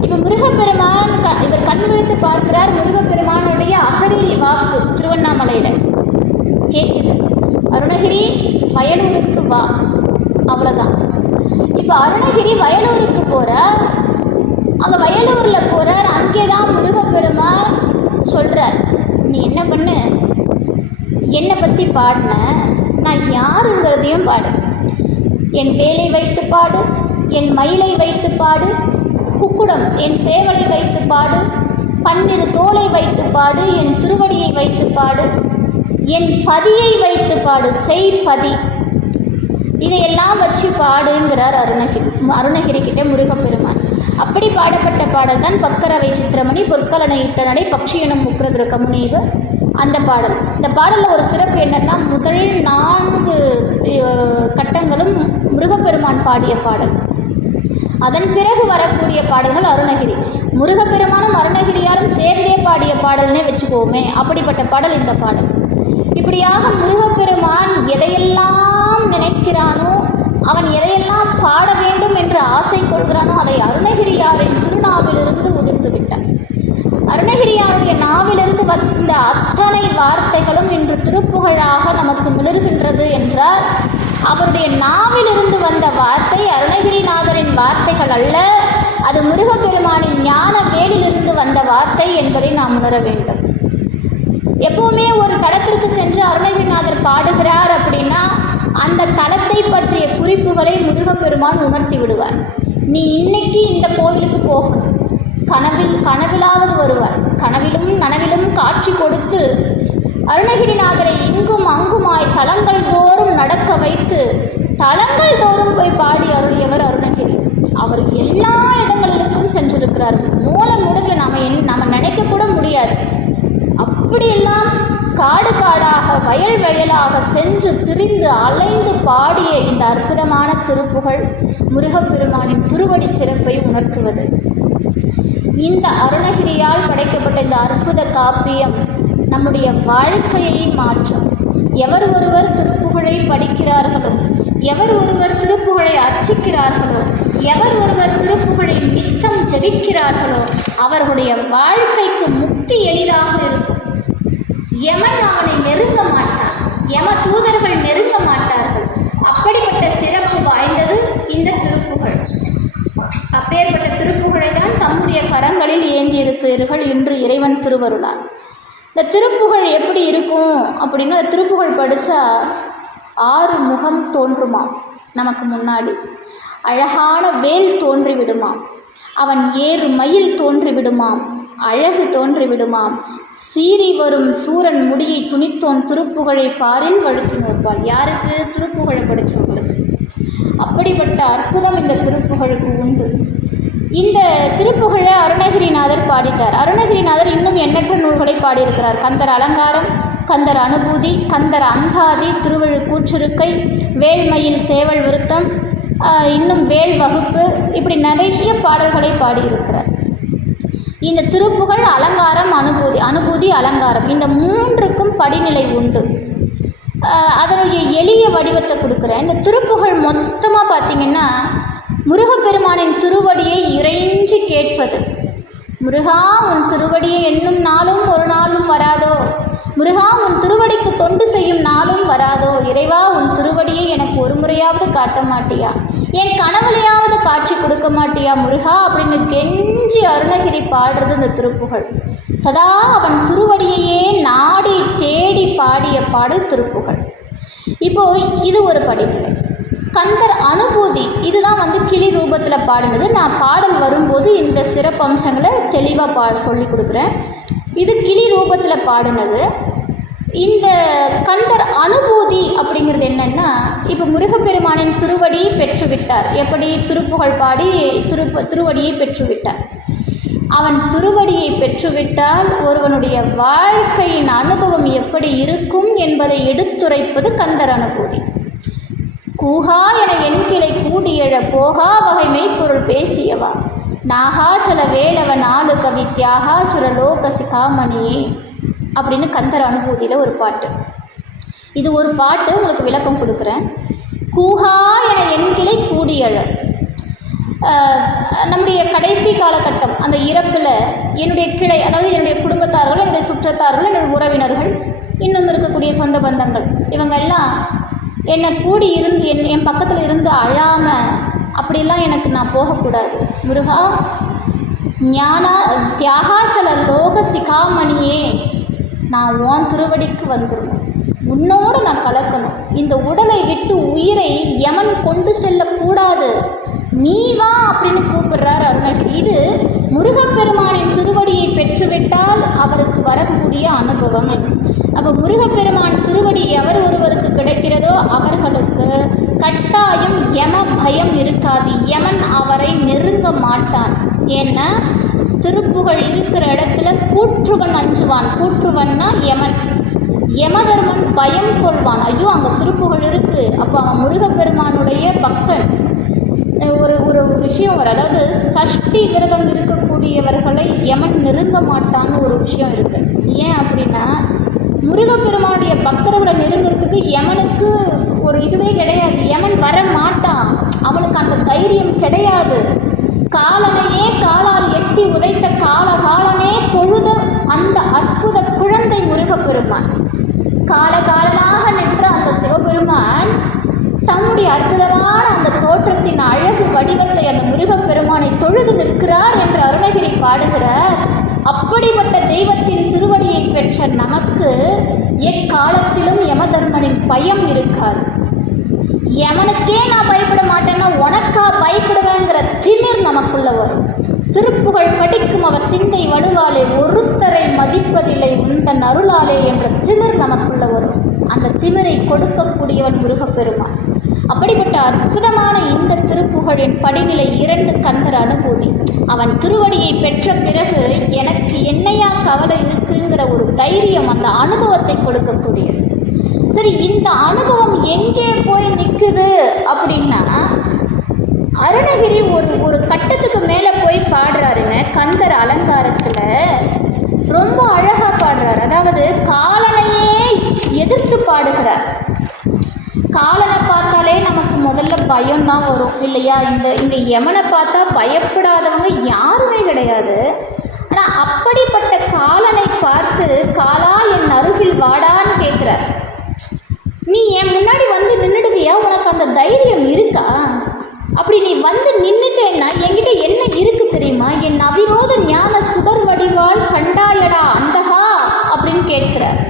இப்போ முருகப்பெருமான் இவர் கண் விழித்து பார்க்கிறார். முருகப்பெருமானுடைய அசரீரி வாக்கு திருவண்ணாமலையில் கேட்குது, அருணகிரி வயலூருக்கு வா. அவ்வளோதான். இப்போ அருணகிரி வயலூருக்கு போகிறார். அங்கே வயலூரில் போகிறார். அங்கே தான் முருகப்பெருமான் சொல்கிறார், நீ என்ன பண்ணு, என்னை பற்றி பாடின, நான் யாருங்கிறதையும் பாடு. என் வேலை வைத்து பாடு, என் மயிலை வைத்து பாடு, குக்குடம் என் சேவலை வைத்து பாடு, பன்னிரு தோலை வைத்து பாடு, என் திருவடியை வைத்து பாடு, என் பதியை வைத்து பாடு, செய்பதி, இதையெல்லாம் வச்சு பாடுங்கிறார் அருணகிரி கிட்ட முருகப்பெருமான். அப்படி பாடப்பட்ட பாடல் தான் பக்கரவை சித்திரமணி பொற்கலனை இட்ட நடை பக்ஷி எனும் முக்ரதுர கமுனீவு. அந்த பாடல், இந்த பாடலில் ஒரு சிறப்பு என்னென்னா, முதல் 4 கட்டங்களும் முருகப்பெருமான் பாடிய பாடல். அதன் பிறகு வரக்கூடிய பாடல்கள் அருணகிரி. முருகப்பெருமானும் அருணகிரியாரும் சேர்ந்தே பாடிய பாடல்னே வச்சுக்கோமே, அப்படிப்பட்ட பாடல் இந்த பாடல். இப்படியாக முருகப்பெருமான் எதையெல்லாம் நினைக்கிறானோ, அவன் எதையெல்லாம் பாட வேண்டும் என்று ஆசை கொள்கிறானோ, அதை அருணகிரியாரின் திருநாவிலிருந்து உதிர்த்து விட்டான். அருணகிரியாருடைய நாவிலிருந்து வந்த அத்தனை வார்த்தைகளும் இன்று திருப்புகழாக நமக்கு மிளர்கின்றது என்றால், அவருடைய நாவிலிருந்து வந்த வார்த்தை அருணகிரிநாதரின் வார்த்தைகள் அல்ல, அது முருகப்பெருமானின் ஞான வேலிலிருந்து வந்த வார்த்தை என்பதை நாம் உணர வேண்டும். எப்போவுமே ஒரு தலத்திற்கு சென்று அருணகிரிநாதர் பாடுகிறார் அப்படின்னா, அந்த தலத்தை பற்றிய குறிப்புகளை முருகப்பெருமான் உணர்த்தி விடுவார். நீ இன்னைக்கு இந்த கோவிலுக்கு போகணும், கனவிலாவது வருவார். கனவிலும் நனவிலும் காட்சி கொடுத்து அருணகிரிநாதரை இங்கும் அங்குமாய் தலங்கள் தோறும் நடக்க வைத்து தலங்கள் தோறும் போய் பாடி அருளியவர் அருணகிரி. அவர் எல்லா இடங்களிலும் சென்றிருக்கிறார். மூல முடுகில் நாம் நினைக்கக்கூட முடியாது. அப்படியெல்லாம் காடு காடாக வயல் வயலாக சென்று திரிந்து அலைந்து பாடிய இந்த அற்புதமான திருப்புகழ் முருகப்பெருமானின் திருவடி சிறப்பை உணர்த்துவது. இந்த அருணகிரியால் படைக்கப்பட்ட இந்த அற்புத காப்பியம் நம்முடைய வாழ்க்கையை மாற்றும். எவர் ஒருவர் திருப்புகழை படிக்கிறார்களோ, எவர் ஒருவர் திருப்புகழை அர்ச்சிக்கிறார்களோ, எவர் ஒருவர் திருப்புகழை நித்தம் ஜெபிக்கிறார்களோ, அவர்களுடைய வாழ்க்கைக்கு முக்தி எளிதாக இருக்கும். யமன் அவனை நெருங்க மாட்டான், யம தூதர்கள் நெருங்க மாட்டார்கள். அப்படிப்பட்ட சிறப்பு வாய்ந்தது இந்த திருப்புகழ். அப்பேற்பட்ட திருப்புகழை தான் தம்முடைய கரங்களில் ஏந்தி இருக்கிறீர்கள் இன்று இறைவன் திருவருளால். இந்த திருப்புகழ் எப்படி இருக்கும் அப்படின்னா, அந்த திருப்புகழ் படித்தா 6 முகம் தோன்றுமாம். நமக்கு முன்னாடி அழகான வேல் தோன்றிவிடுமாம், அவன் ஏறு மயில் தோன்றிவிடுமாம், அழகு தோன்றிவிடுமாம். சீறி வரும் சூரன் முடியை துணித்தோன் திருப்புகழை பாரில் வழுத்தினோர்பால். யாருக்கு? திருப்புகழை படித்தவங்களுக்கு. அப்படிப்பட்ட அற்புதம் இந்த திருப்புகழுக்கு உண்டு. இந்த திருப்புகழை அருணகிரிநாதர் பாடிட்டார். அருணகிரிநாதர் இன்னும் எண்ணற்ற நூல்களை பாடியிருக்கிறார். கந்தர் அலங்காரம், கந்தர் அனுபூதி, கந்தர் அந்தாதி, திருவழு கூற்றிருக்கை, வேள்மயில் சேவல் விருத்தம், இன்னும் வேல் வகுப்பு, இப்படி நிறைய பாடல்களை பாடியிருக்கிறார். இந்த திருப்புகழ் அலங்காரம், அனுபூதி அலங்காரம், இந்த 3க்கும் படிநிலை உண்டு. அதனுடைய எளிய வடிவத்தை கொடுக்குறேன். இந்த திருப்புகழ் மொத்தமாக பார்த்திங்கன்னா, முருகப்பெருமானின் திருவடியை இறைஞ்சி கேட்பது. முருகா உன் திருவடியை என்னும் நாளும் ஒரு நாளும் வராதோ, முருகா உன் திருவடிக்கு தொண்டு செய்யும் நாளும் வராதோ, இறைவா உன் திருவடியை எனக்கு ஒரு முறையாவது காட்ட மாட்டியா, என் கனவுலையாவது காட்சி கொடுக்க மாட்டியா முருகா அப்படின்னு கெஞ்சி அருணகிரி பாடுறது இந்த திருப்புகழ். சதா அவன் திருவடியையே நாடி தேடி பாடிய பாடல் திருப்புகழ். இப்போது இது ஒரு படிநிலை. கந்தர் அனுபூதி இதுதான் கிளி ரூபத்தில் பாடினது. நான் பாடல் வரும்போது இந்த சிறப்பு அம்சங்களை தெளிவாக சொல்லி கொடுக்குறேன். இது கிளி ரூபத்தில் பாடினது. இந்த கந்தர் அனுபூதி அப்படிங்கிறது என்னென்னா, இப்போ முருகப்பெருமானின் திருவடி பெற்றுவிட்டார். எப்படி? திருப்புகழ் பாடி திருவடியை பெற்றுவிட்டார். அவன் திருவடியை பெற்றுவிட்டால் ஒருவனுடைய வாழ்க்கையின் அனுபவம் எப்படி இருக்கும் என்பதை எடுத்துரைப்பது கந்தர் அனுபூதி. கூகா என எண்கிளை கூடியழ போகா வகை மெய்ப்பொருள் பேசியவா நாகாச்சல வேலவ நாலு கவி தியாகா சுரலோக சிகாமணியே அப்படின்னு கந்தர் அனுபூதியில் ஒரு பாட்டு. இது ஒரு பாட்டு, உங்களுக்கு விளக்கம் கொடுக்குறேன். கூகா என எண்கிளை கூடியழ, நம்முடைய கடைசி காலகட்டம் அந்த இறப்பில் என்னுடைய கிளை, அதாவது என்னுடைய குடும்பத்தார்கள், என்னுடைய சுற்றத்தார்கள், என்னுடைய உறவினர்கள், இன்னும் இருக்கக்கூடிய சொந்த பந்தங்கள், இவங்கெல்லாம் என்னை கூடி இருந்து என் பக்கத்தில் இருந்து அழாமல் அப்படிலாம் எனக்கு நான் போகக்கூடாது. முருகா ஞானா தியாகாச்சல லோக சிகாமணியே, நான் உன் திருவடிக்கு வந்துடணும், உன்னோடு நான் கலக்கணும். இந்த உடலை விட்டு உயிரை யமன் கொண்டு செல்லக்கூடாது, நீ வா அப்படின்னு கூப்பிடுறார் அருணகிரி. இது முருகப்பெருமானின் திருவடியை பெற்றுவிட்டால் அவருக்கு வரக்கூடிய அனுபவம். அப்போ முருகப்பெருமான் திருவடி எவர் ஒருவருக்கு கிடைக்கிறதோ அவர்களுக்கு கட்டாயம் யம பயம் இருக்காது. யமன் அவரை நெருங்க மாட்டான். ஏன்னா திருப்புகழ் இருக்கிற இடத்துல கூற்றுவன் அஞ்சுவான். கூற்றுவன்னா யமன். யமதர்மன் பயம் கொள்வான். ஐயோ அங்கே திருப்புகழ் இருக்குது, அப்போ அவன் முருகப்பெருமானுடைய பக்தன். ஒரு விஷயம் வரும், அதாவது சஷ்டி விரதம் இருக்கக்கூடியவர்களை யமன் நெருங்க மாட்டான்னு ஒரு விஷயம் இருக்குது. ஏன் அப்படின்னா முருகப்பெருமானுடைய பக்தர்களை நெருங்கிறதுக்கு யமனுக்கு ஒரு இதுவே கிடையாது. யமன் வர மாட்டான், அவனுக்கு அந்த தைரியம் கிடையாது. காலனையே காலால் எட்டி உதைத்த காலகாலனே தொழுத அந்த அற்புத குழந்தை முருகப்பெருமான். காலகாலமாக நின்ற அந்த சிவபெருமான் தம்முடைய அற்புதமான அந்த தோற்றத்தின் அழகு வடிவத்தை அந்த முருகப்பெருமானை தொழுது நிற்கிறார் என்று அருணகிரி பாடுகிறார். அப்படிப்பட்ட தெய்வத்தின் திருவடியை பெற்ற நமக்கு எக்காலத்திலும் யமதர்மனின் பயம் இருக்காது. யமனுக்கே நான் பயப்பட மாட்டேன்னா உனக்கா பயப்படுவேங்கிற திமிர் நமக்குள்ள வரும். திருப்புகழ் படிக்கும் அவ சிந்தை வடுவாலே ஒருத்தரை மதிப்பதில்லை உந்தன் அருளாலே என்ற திமிர் நமக்குள்ள வரும். அந்த திமிரை கொடுக்கக்கூடியவன் முருகப்பெருமான். அப்படிப்பட்ட அற்புதமான இந்த திருப்புகழின் படிநிலை 2 கந்தர் அனுபூதி. அவன் திருவடியை பெற்ற பிறகு எனக்கு என்னையா கவலை இருக்குங்கிற ஒரு தைரியம், அந்த அனுபவத்தை கொடுக்கக்கூடியது. சரி, இந்த அனுபவம் எங்கே போய் நிற்குது அப்படின்னா, அருணகிரி ஒரு கட்டத்துக்கு மேலே போய் பாடுறாருங்க. கந்தர் அலங்காரத்தில் ரொம்ப அழகாக பாடுறார். அதாவது காலனையே எதிர்த்து பாடுகிறார். காலனை பார்த்தாலே நமக்கு முதல்ல பயம்தான் வரும் இல்லையா? இந்த யமனை பார்த்தா பயப்படாதவங்க யாருமே கிடையாது. ஆனால் அப்படிப்பட்ட காலனை பார்த்து காலா என் அருகில் வாடான்னு கேட்குறார். நீ என் முன்னாடி வந்து நின்றுடுவியா? உனக்கு அந்த தைரியம் இருக்கா? அப்படி நீ வந்து நின்றுட்டேன்னா என்கிட்ட என்ன இருக்கு தெரியுமா? என் அவிரோத ஞான சுடர் வடிவால் கண்டாயடா அந்தகா அப்படின்னு கேட்கிறார்.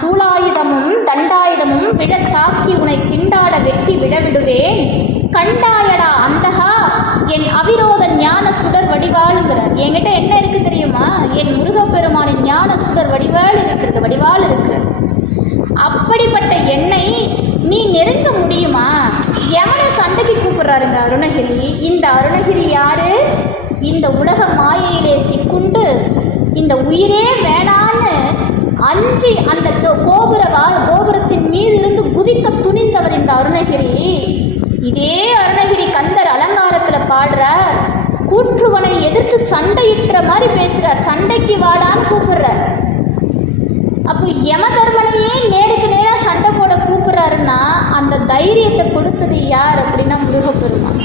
சூலாயுதமும் தண்டாயுதமும் விழத்தாக்கி உன்னை திண்டாட வெட்டி விடவிடுவேன் கண்டாயடா அந்தகா என் அவிரோத ஞான சுடர் வடிவாளுங்கிறார். என்கிட்ட என்ன இருக்கு தெரியுமா? என் முருகப்பெருமானின் ஞான சுடர் வடிவாள் இருக்கிறது. அப்படிப்பட்ட என்னை நீ நெருங்க முடியுமா? யமனை சண்டைக்கு கூப்பிடுறாருங்க அருணகிரி. இந்த அருணகிரி யாரு? இந்த உலக மாயையிலே சிக்குண்டு இந்த உயிரே வேணான்னு அஞ்சி அந்த கோபுரத்தின் மீது இருந்து குதிக்க துணிந்தவர் இந்த அருணகிரி. இதே அருணகிரி கந்தர் அலங்காரத்தில் பாடுறார். கூற்றுவனை எதிர்த்து சண்டையிட்ட மாதிரி பேசுகிறார். சண்டைக்கு வாடான்னு கூப்பிடுறார். அப்போ யமதர்மனையே நேருக்கு நேராக சண்டை போட கூப்பிட்றாருன்னா அந்த தைரியத்தை கொடுத்தது யார் அப்படின்னா முருகப்பெருமான்.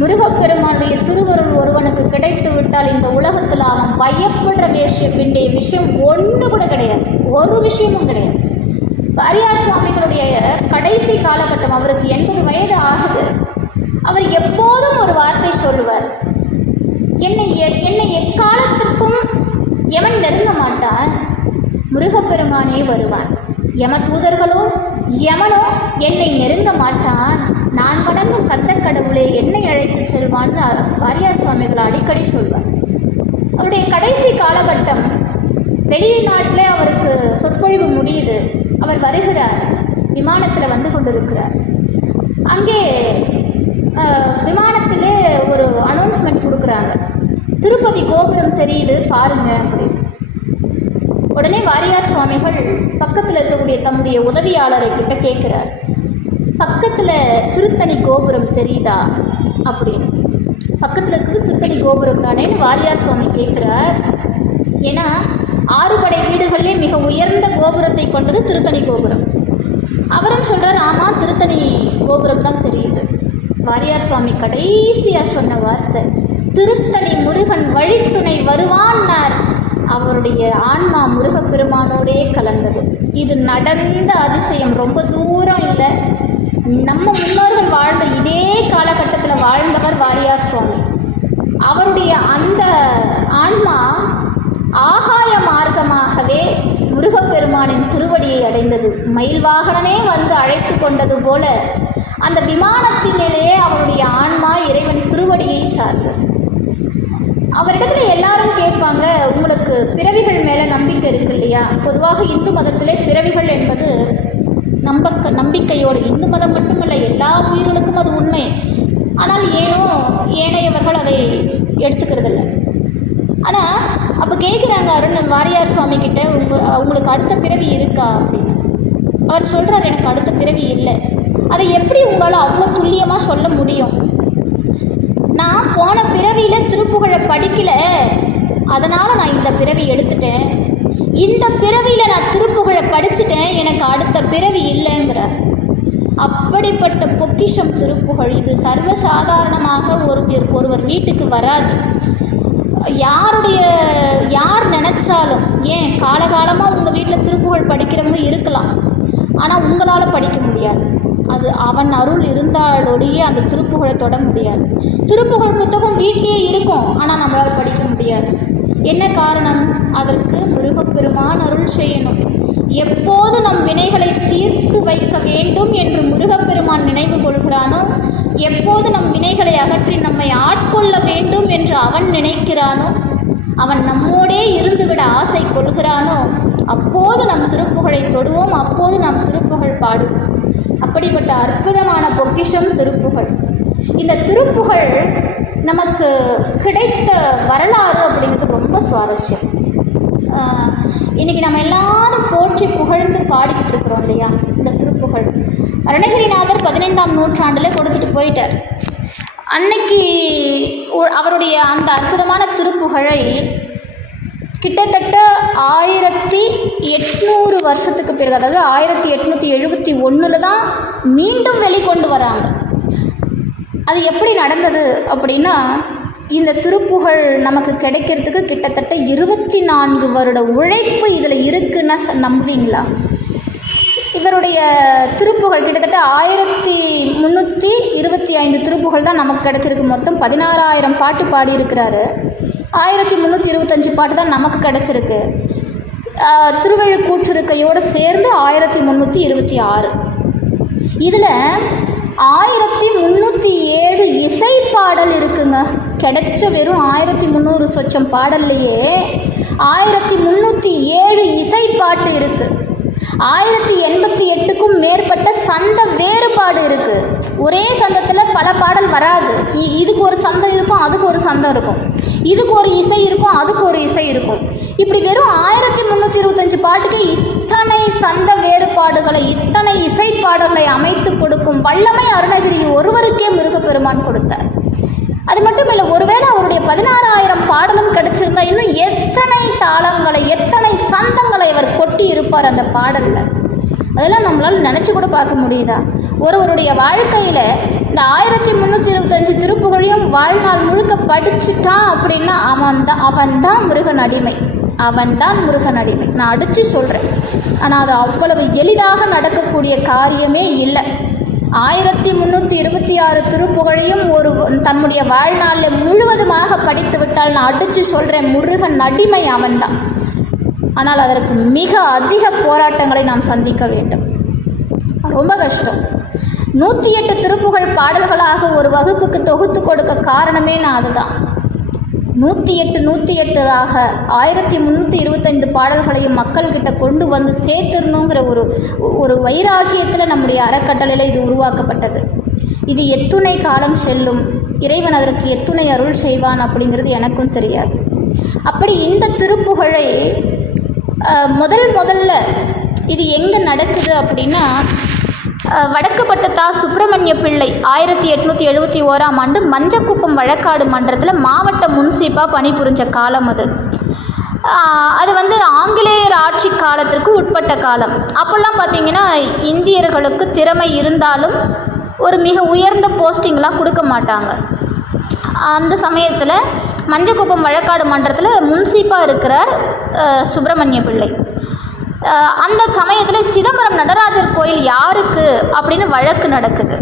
முருகப்பெருமானுடைய திருவருள் ஒருவனுக்கு கிடைத்து விட்டால் இந்த உலகத்தில் அவன் பயப்படுற வேண்டிய விஷயம் ஒன்று கூட கிடையாது. ஒரு விஷயமும் கிடையாது. வாரியார் சுவாமிகளுடைய கடைசி காலகட்டம், அவருக்கு 80 வயது ஆகுது. அவர் எப்போதும் ஒரு வார்த்தை சொல்லுவார், என்னை எக்காலத்திற்கும் எவன் நெருங்க மாட்டான், முருகப்பெருமானே வருவான். யம தூதர்களோ யமனோ என்னை நெருங்க மாட்டான், நான் வணங்கும் கந்தக் கடவுளே என்னை அழைத்து செல்வான்னு வாரியார் சுவாமிகள் அடிக்கடி சொல்வார். அவருடைய கடைசி காலகட்டம், வெளிநாட்டிலே அவருக்கு சொற்பொழிவு முடியுது. அவர் வருகிறார், விமானத்தில் வந்து கொண்டிருக்கிறார். அங்கே விமானத்திலே ஒரு அனௌன்ஸ்மெண்ட் கொடுக்குறாங்க, திருப்பதி கோபுரம் தெரியுது பாருங்க அப்படின்னு. உடனே வாரியார் சுவாமிகள் பக்கத்தில் இருக்கக்கூடிய தம்முடைய உதவியாளரை கிட்ட கேட்குறார், பக்கத்தில் திருத்தணி கோபுரம் தெரியுதா அப்படின்னு. பக்கத்தில் இருக்கிறது திருத்தணி கோபுரம் தானேன்னு வாரியார் சுவாமி கேட்குறார். ஏன்னா 6 படை வீடுகளிலே மிக உயர்ந்த கோபுரத்தை கொண்டது திருத்தணி கோபுரம். அவரும் சொல்கிறார், ஆமாம் திருத்தணி கோபுரம் தான் தெரியுது. வாரியார் சுவாமி கடைசியாக சொன்ன வார்த்தை, திருத்தணி முருகன் வழித்துணை வருவான்னார். அவருடைய ஆன்மா முருகப்பெருமானோடே கலந்தது. இது நடந்த அதிசயம், ரொம்ப தூரம் இல்லை. நம்ம முன்னோர்கள் வாழ்ந்த இதே காலகட்டத்தில் வாழ்ந்தவர் வாரியார் சுவாமி. அவருடைய அந்த ஆன்மா ஆகாய மார்க்கமாகவே முருகப்பெருமானின் திருவடியை அடைந்தது. மயில் வாகனமே வந்து அழைத்து கொண்டது போல அந்த விமானத்தினிலேயே அவருடைய ஆன்மா இறைவன் திருவடியை சார்ந்தது. அவரிடத்துல எல்லாரும் கேட்பாங்க, உங்களுக்கு பிறவிகள் மேலே நம்பிக்கை இருக்கு இல்லையா? பொதுவாக இந்து மதத்திலே பிறவிகள் என்பது நம்பிக்கையோடு, இந்து மதம் மட்டுமல்ல எல்லா உயிர்களுக்கும் அது உண்மை. ஆனால் ஏனோ ஏனையவர்கள் அதை எடுத்துக்கிறதில்ல. ஆனால் அப்போ கேட்குறாங்க வாரியார் சுவாமி கிட்ட, உங்களுக்கு அடுத்த பிறவி இருக்கா அப்படின்னு. அவர் சொல்கிறார், எனக்கு அடுத்த பிறவி இல்லை. அதை எப்படி உங்களால் அவ்வளோ துல்லியமாக சொல்ல முடியும்? நான் போன பிறவியில் திருப்புகழை படிக்கல, அதனால் நான் இந்த பிறவி எடுத்துட்டேன். இந்த பிறவியில் நான் திருப்புகழை படிச்சுட்டேன், எனக்கு அடுத்த பிறவி இல்லைங்கிறார். அப்படிப்பட்ட பொக்கிஷம் திருப்புகழ். இது சர்வசாதாரணமாக ஒருவர் வீட்டுக்கு வராது. யார் நினச்சாலும், ஏன் காலகாலமாக உங்கள் வீட்டில் திருப்புகழ் படிக்கிறவங்க இருக்கலாம், ஆனால் உங்களால் படிக்க முடியாது. அது அவன் அருள் இருந்தாலொழிய அந்த திருப்புகழை தொட முடியாது. திருப்புகழ் புத்தகம் வீட்டிலேயே இருக்கும், ஆனால் நம்மளால் படிக்க முடியாது. என்ன காரணம்? அதற்கு முருகப்பெருமான் அருள் செய்யணும். எப்போது நம் வினைகளை தீர்த்து வைக்க வேண்டும் என்று முருகப்பெருமான் நினைவு கொள்கிறானோ, எப்போது நம் வினைகளை அகற்றி நம்மை ஆட்கொள்ள வேண்டும் என்று அவன் நினைக்கிறானோ, அவன் நம்மோடே இருந்துவிட ஆசை கொள்கிறானோ, அப்போது நம் திருப்புகழை தொடுவோம், அப்போது நாம் திருப்புகழ் பாடுவோம். அப்படிப்பட்ட அற்புதமான பொக்கிஷம் திருப்புகழ். இந்த திருப்புகழ் நமக்கு கிடைத்த வரலாறு அப்படிங்கிறது ரொம்ப சுவாரஸ்யம். இன்றைக்கி நம்ம எல்லாரும் போற்றி புகழ்ந்து பாடிக்கிட்டு இருக்கிறோம் இல்லையா? இந்த திருப்புகழ் அருணகிரிநாதர் 15ஆம் நூற்றாண்டில் கொடுத்துட்டு போயிட்டார். அன்னைக்கு அவருடைய அந்த அற்புதமான திருப்புகழை கிட்டத்தட்ட 1800 வருஷத்துக்கு பிறகு, அதாவது 1871 தான் மீண்டும் வெளிக்கொண்டு வராங்க. அது எப்படி நடந்தது அப்படின்னா, இந்த திருப்புகழ் நமக்கு கிடைக்கிறதுக்கு கிட்டத்தட்ட 24 வருட உழைப்பு இதில் இருக்குன்னா நம்புவீங்களா? இவருடைய திருப்புகழ் கிட்டத்தட்ட 1325 திருப்புகழ் தான் நமக்கு கிடச்சிருக்கு. மொத்தம் 16,000 பாட்டு பாடியிருக்கிறாரு. 1325 பாட்டு தான் நமக்கு கிடச்சிருக்கு. திருவள்ளுக்கூற்றிருக்கையோடு சேர்ந்து 1326. இதில் 1307 இசை பாடல் இருக்குங்க. கிடைச்ச வெறும் 1300 சொச்சம் பாடல்லையே 1307 இசை பாட்டு இருக்குது. 1088க்கும் மேற்பட்ட சந்த வேறுபாடு இருக்குது. ஒரே சந்தத்தில் பல பாடல் வராது. இதுக்கு ஒரு சந்தம் இருக்கும், அதுக்கு ஒரு சந்தம் இருக்கும். இதுக்கு ஒரு இசை இருக்கும், அதுக்கு ஒரு இசை இருக்கும். இப்படி வெறும் 1325 பாட்டுக்கு இத்தனை சந்த வேறுபாடுகளை, இத்தனை இசை பாடல்களை அமைத்து கொடுக்கும் வல்லமை அருணகிரி ஒருவருக்கே முருகப்பெருமான் கொடுத்தார். அது மட்டும் இல்லை, ஒருவேளை அவருடைய 16,000 பாடலும் கிடைச்சிருந்தா இன்னும் எத்தனை தாளங்களை, எத்தனை சந்தங்களை அவர் கொட்டி இருப்பார் அந்த பாடலில். அதெல்லாம் நம்மளால் நினச்சி கூட பார்க்க முடியுதா? ஒருவருடைய வாழ்க்கையில் இந்த 1325 திருப்புகழையும் வாழ்நாள் முழுக்க படிச்சுட்டான் அப்படின்னா அவன்தான் முருகன் அடிமை. அவன்தான் முருகன் அடிமை. நான் அடித்து சொல்கிறேன். ஆனால் அது அவ்வளவு எளிதாக நடக்கக்கூடிய காரியமே இல்லை. 1326 திருப்புகழையும் தன்னுடைய வாழ்நாளில் முழுவதுமாக படித்து விட்டால் நான் அடித்து சொல்கிறேன், முருகன் அடிமை அவன்தான். ஆனால் அதற்கு மிக அதிக போராட்டங்களை நாம் சந்திக்க வேண்டும். ரொம்ப கஷ்டம். 108 திருப்புகழ் பாடல்களாக ஒரு வகுப்புக்கு தொகுத்து கொடுக்க காரணமே நான் அதுதான். 108 1325 பாடல்களையும் மக்கள்கிட்ட கொண்டு வந்து சேர்த்துடணுங்கிற ஒரு வைராக்கியத்தில் நம்முடைய அறக்கட்டளையில் இது உருவாக்கப்பட்டது. இது எத்துணை காலம் செல்லும், இறைவன் அதற்கு எத்துணை அருள் செய்வான் அப்படிங்கிறது எனக்கும் தெரியாது. அப்படி இந்த திருப்புகழை முதல்ல இது எங்கே நடக்குது அப்படின்னா, வடக்கு பட்டத்தா சுப்பிரமணிய பிள்ளை 1871 மஞ்சக்குப்பம் வழக்காடு மன்றத்தில் மாவட்ட முன்சீப்பாக பணிபுரிஞ்ச காலம் அது. அது வந்து ஆங்கிலேயர் ஆட்சி காலத்திற்கு உட்பட்ட காலம். அப்போல்லாம் பார்த்திங்கன்னா இந்தியர்களுக்கு திறமை இருந்தாலும் ஒரு மிக உயர்ந்த போஸ்டிங்லாம் கொடுக்க மாட்டாங்க. அந்த சமயத்தில் மஞ்சக்குப்பம் வழக்காடு மன்றத்தில் முன்சீப்பாக இருக்கிறார் சுப்பிரமணிய பிள்ளை. அந்த சமயத்தில் சிதம்பரம் நடராஜர் கோயில் யாருக்கு அப்படின்னு வழக்கு நடக்குது.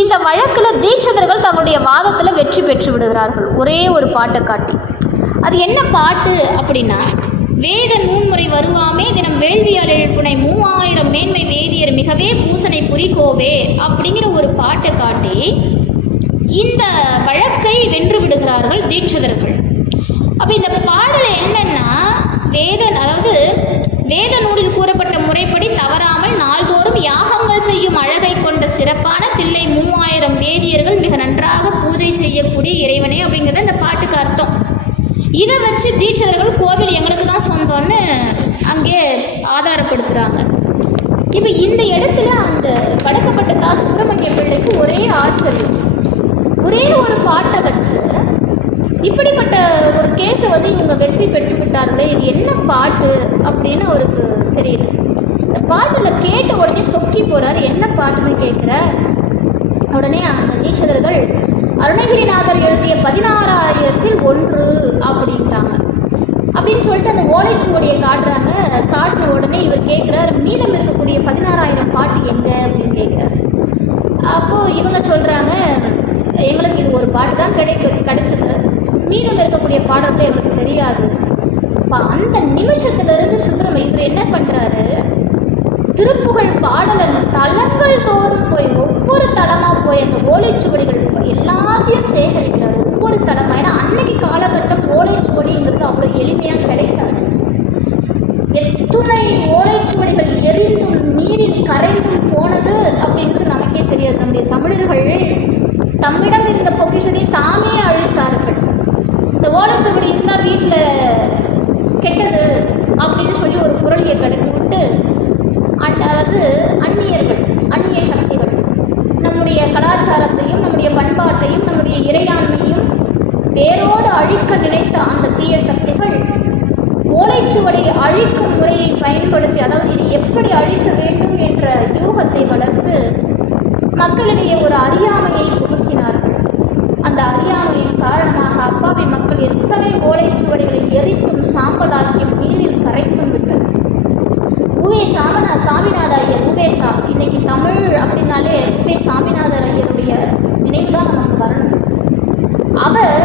இந்த வழக்கில் தீட்சிதர்கள் தங்களுடைய வாதத்தில் வெற்றி பெற்று விடுகிறார்கள் ஒரே ஒரு பாட்டை காட்டி. அது என்ன பாட்டு அப்படின்னா, வேத நூன்முறை வருவாமே தினம் வேள்வியால் எழுப்புனை 3000 மேன்மை வேதியர் மிகவே பூசனை புரிகோவே அப்படிங்கிற ஒரு பாட்டை காட்டி இந்த வழக்கை வென்று விடுகிறார்கள் தீட்சிதர்கள். அப்போ இந்த பாடல் என்னன்னா, வேத நூலில் கூறப்பட்ட முறைப்படி தவறாமல் நாள்தோறும் யாகங்கள் செய்யும் அழகை கொண்ட சிறப்பான தில்லை 3000 வேதியர்கள் மிக நன்றாக பூஜை செய்யக்கூடிய இறைவனே அப்படிங்கிறது இந்த பாட்டுக்கு அர்த்தம். இதை வச்சு தீட்சிதர்கள் கோவில் எங்களுக்கு தான் சொந்தம்னு அங்கே ஆதாரப்படுத்துகிறாங்க. இப்போ இந்த இடத்துல அந்த வடக்கப்பட்ட சுப்பிரமணிய பிள்ளைக்கு ஒரே ஆச்சரியம், ஒரே ஒரு பாட்டை வச்சு இப்படிப்பட்ட ஒரு கேஸை வந்து இவங்க வெற்றி பெற்று விட்டார்களே, இது என்ன பாட்டு அப்படின்னு அவருக்கு தெரியல. இந்த பாட்டில் கேட்ட உடனே சொக்கி போகிறார். என்ன பாட்டுன்னு கேட்குறார். உடனே அந்த தீட்சிதர்கள் அருணகிரிநாதர் எழுதிய 16,000 அப்படிங்கிறாங்க. அப்படின்னு சொல்லிட்டு அந்த ஓலைச்சுவடியை காட்டுறாங்க. காட்டின உடனே இவர் கேட்குறார், மீதம் இருக்கக்கூடிய 16,000 பாட்டு எங்கே அப்படின்னு கேட்குறாரு. அப்போது இவங்க சொல்கிறாங்க, எங்களுக்கு இது ஒரு பாட்டு தான் கிடைச்சது, மீதம் இருக்கக்கூடிய பாடல்கள் எங்களுக்கு தெரியாது. இப்போ அந்த நிமிஷத்துலேருந்து இவர் என்ன பண்ணுறாரு, திருப்புகழ் பாடலை தலங்கள் தோறும் போய் ஒவ்வொரு தலமாக போய் அந்த ஓலைச்சுவடிகள் எல்லாத்தையும் சேகரிக்கிறார். ஒவ்வொரு தலமாக, ஏன்னா அன்னைக்கு காலகட்டம் ஓலைச்சுவடிங்கிறது அவ்வளோ எளிமையாக கிடைக்காது. எத்துணை ஓலைச்சுவடிகள் எரிந்தும் நீரில் கரைந்தும் போனது அப்படிங்கிறது நமக்கே தெரியாது. நம்முடைய தமிழர்கள் தம்மிடம் இருந்த பொக்கிஷத்தை தாமே அழித்தார்கள். இந்த ஓலைச்சுவடி இருந்தால் வீட்டில் கெட்டது அப்படின்னு சொல்லி ஒரு குரலியை கிளப்பி விட்டு, அதாவது அந்நிய சக்திகள் நம்முடைய கலாச்சாரத்தையும் நம்முடைய பண்பாட்டையும் நம்முடைய இறையாண்மையும் வேரோடு அழிக்க நினைத்த அந்த தீய சக்திகள் ஓலைச்சுவடி அழிக்கும் முறையை பயன்படுத்தி, அதாவது இது எப்படி அழிக்க வேண்டும் என்ற யூகத்தை வளர்த்து மக்களிடையே ஒரு அறியாமையை புகுத்தினார்கள். அந்த அறியாமையின் காரணமாக அப்பாவி மக்கள் எத்தனை ஓலைச்சுவடிகளை எரித்தும் சாம்பலாக்கியும் நீரில் கரைத்தும் விட்டனர். சாமிநாத ஐயர் உவேசா, இன்னைக்கு தமிழ் அப்படின்னாலே சாமிநாதர் ஐயருடைய நினைவு தான் நமக்கு வரணும். அவர்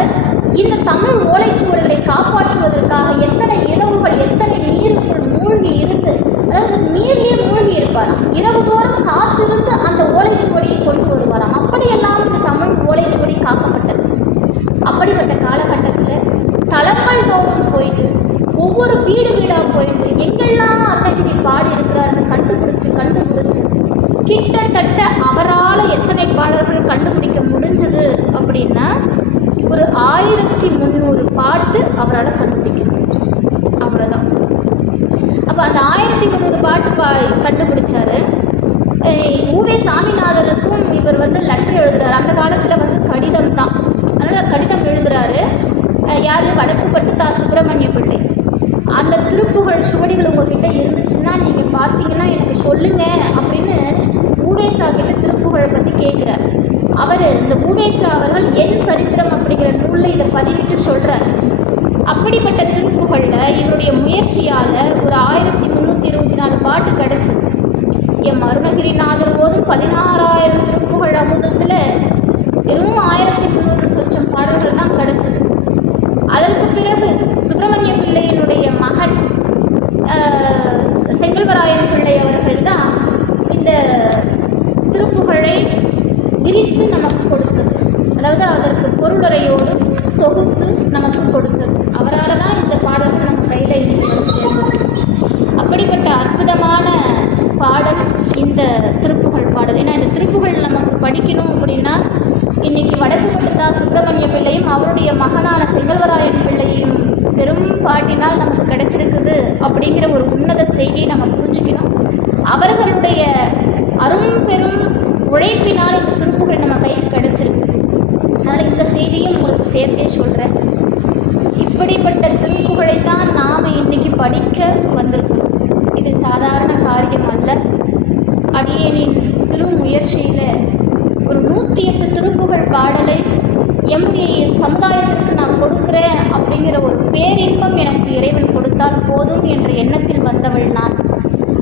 இந்த தமிழ் ஓலைச்சுவடிகளை காப்பாற்றுவதற்காக எத்தனை இரவுகள் எத்தனை நீருக்குள் மூழ்கி இருந்து, அதாவது நீரிலே மூழ்கி இருப்பாராம். இரவு தோறும் காத்திருந்து அந்த ஓலைச்சுவடியை கொண்டு வருவாராம். அப்படியெல்லாம் இந்த தமிழ் ஓலைச்சுவடி காக்கப்பட்டது. அப்படிப்பட்ட காலகட்டத்தில் தலங்கள் தோறும் போயிட்டு ஒவ்வொரு வீடாக போயிட்டு எங்கெல்லாம் அருணகிரி பாடி இருக்கிறாருன்னு கண்டுபிடிச்சு கிட்டத்தட்ட அவரால் எத்தனை பாடல்கள் கண்டுபிடிக்க முடிஞ்சது அப்படின்னா ஒரு 1300 பாட்டு அவரால் கண்டுபிடிக்க முடிஞ்சது. அவ்வளோதான். அப்போ அந்த 1300 பாட்டு கண்டுபிடிச்சாரு. உவே சாமிநாதனுக்கும் இவர் வந்து லெட்டர் எழுதுகிறார். அந்த காலத்தில் கடிதம் தான், அதனால் கடிதம் எழுதுகிறாரு. யார்? வடக்குப்பட்டு சுப்பிரமணிய பிள்ளை. அந்த திருப்புகழ் சுவடிகள் உங்ககிட்ட இருந்துச்சுன்னா நீங்கள் பார்த்தீங்கன்னா எனக்கு சொல்லுங்கள் அப்படின்னு ஊவேசா கிட்ட திருப்புகழை பற்றி கேட்குறார். அவர் இந்த ஊவேசா அவர்கள் என் சரித்திரம் அப்படிங்கிற நூலில் இதை பதிவிட்டு சொல்கிறார். அப்படிப்பட்ட திருப்புகழில் இவருடைய முயற்சியால் ஒரு 1324 பாட்டு கிடச்சிது. எம் அருணகிரிநாதர் போதும் 16,000 திருப்புகழ் அமுதத்தில் வெறும் 1300 சொச்சம் பாடல்கள் தான் கிடச்சிது. அதற்கு பிறகு சுப்பிரமணிய பிள்ளையினுடைய மகன் செங்கல்வராயன் பிள்ளை அவர்கள் தான் இந்த திருப்புகழை விரித்து நமக்கு கொடுத்தது, அதாவது அதற்கு பொருளுரையோடு தொகுத்து நமக்கு கொடுத்தது. அவரால் தான் இந்த பாடல்கள் நம்ம கையில் இன்னைக்கு வந்து சேர்ந்தது. அப்படிப்பட்ட அற்புதமான பாடல் இந்த திருப்புகழ் பாடல். ஏன்னா இந்த திருப்புகழ் நமக்கு படிக்கணும் அப்படின்னா இன்றைக்கி வடக்கு பட்டுத்தா சுப்பிரமணிய பிள்ளையும் அவருடைய மகனான செங்கல்வராயன் பிள்ளையும் பெரும் பாட்டினால் நமக்கு கிடைச்சிருக்குது அப்படிங்கிற ஒரு உன்னத செய்தியை நம்ம புரிஞ்சுக்கணும். அவர்களுடைய பெரும் உழைப்பினால் இந்த திருப்புகழ் நம்ம கைக்கு கிடைச்சிருக்கு. அதனால் இந்த செய்தியும் உங்களுக்கு சேர்த்தே சொல்கிறேன். இப்படிப்பட்ட திருப்புகழைத்தான் நாம் இன்னைக்கு படிக்க வந்திருக்கிறோம். இது சாதாரண காரியம் அல்ல. அடியேனின் சிறு முயற்சியில் ஒரு 108 திருப்புகழ் பாடலை எம்முடைய சமுதாயத்திற்கு நான் கொடுக்குறேன் அப்படிங்கிற ஒரு பேரின்பம் எனக்கு இறைவன் கொடுத்தால் போதும் என்ற எண்ணத்தில் வந்தவள் நான்.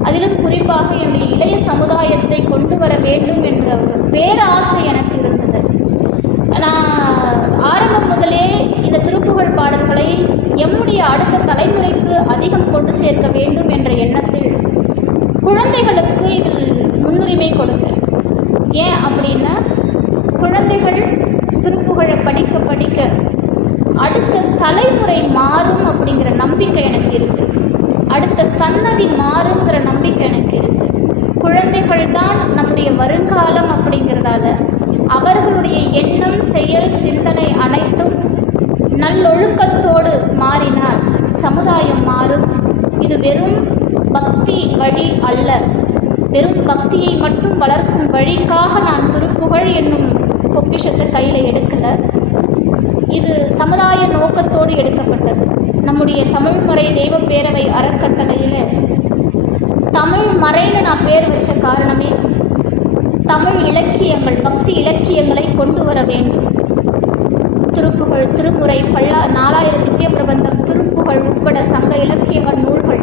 அதிலும் குறிப்பாக என்னுடைய இளைய சமுதாயத்தை கொண்டு வர வேண்டும் என்ற ஒரு பேராசை எனக்கு இருந்தது. நான் ஆரம்பம் முதலே இந்த திருப்புகழ் பாடல்களை எம்முடைய அடுத்த தலைமுறைக்கு அதிகம் கொண்டு சேர்க்க வேண்டும் என்ற எண்ணத்தில் குழந்தைகளுக்கு இதில் முன்னுரிமை கொடுத்தேன். ஏன் அப்படின்னா, குழந்தைகள் திருப்புகழை படிக்க படிக்க அடுத்த தலைமுறை மாறும் அப்படிங்கிற நம்பிக்கை எனக்கு இருக்குது. அடுத்த சன்னதி மாறுங்கிற நம்பிக்கை எனக்கு இருக்குது. குழந்தைகள் தான் நம்முடைய வருங்காலம் அப்படிங்கிறதால அவர்களுடைய எண்ணம், செயல், சிந்தனை அனைத்தும் நல்லொழுக்கத்தோடு மாறினால் சமுதாயம் மாறும். இது வெறும் பக்தி வழி அல்ல. வெறும் பக்தியை மட்டும் வளர்க்கும் வழிக்காக நான் திருப்புகழ் என்னும் பொக்கிஷத்தை கையில் எடுக்கலை. இது சமுதாய நோக்கத்தோடு எடுக்கப்பட்டது. நம்முடைய தமிழ்மறை தெய்வ பேரவை அறக்கட்டளையில் தமிழ் மறைன்னு நான் பேர் வச்ச காரணமே தமிழ் இலக்கியங்கள், பக்தி இலக்கியங்களை கொண்டு வர வேண்டும். திருப்புகழ், திருமுறை, 4000 திவ்ய பிரபந்தம், திருப்புகழ் உட்பட சங்க இலக்கியங்கள், நூல்கள்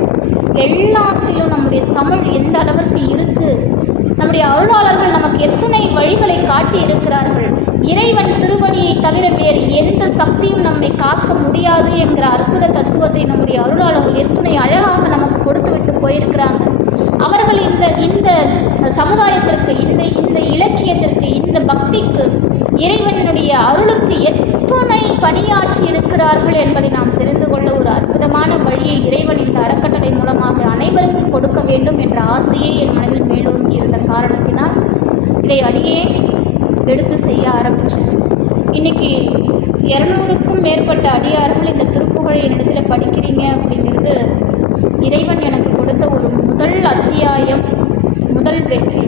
எல்லாத்திலும் நம்முடைய தமிழ் எந்த அளவிற்கு இருக்குது, நம்முடைய அருளாளர்கள் நமக்கு எத்தனை வழிகளை காட்டி இருக்கிறார்கள், இறைவன் திருவடியை தவிர வேறு எந்த சக்தியும் நம்மை காக்க முடியாது என்கிற அற்புத தத்துவத்தை நம்முடைய அருளாளர்கள் எத்தனை அழகாக நமக்கு கொடுத்துவிட்டு போயிருக்கிறாங்க. அவர்கள் இந்த சமுதாயத்திற்கு, இந்த இலக்கியத்திற்கு, இந்த பக்திக்கு, இறைவனுடைய அருளுக்கு எத்தனை பணியாற்றி இருக்கிறார்கள் என்பதை நாம் தெரிந்து கொள்ள ஒரு அற்புதமான வழியை இறைவன் இந்த அறக்கட்டளை மூலமாக அனைவருக்கும் கொடுக்க வேண்டும் என்ற ஆசையே என் மனதில் மேலோங்கி இருந்த காரணத்தினால் இதை அடியே எடுத்து செய்ய ஆரம்பித்தேன். இன்றைக்கி 200க்கும் மேற்பட்ட அடியார்கள் இந்த திருப்புகழை என்னிடத்தில் படிக்கிறீங்க அப்படிங்கிறது இறைவன் எனக்கு கொடுத்த ஒரு முதல் அத்தியாயம், முதல் வெற்றி.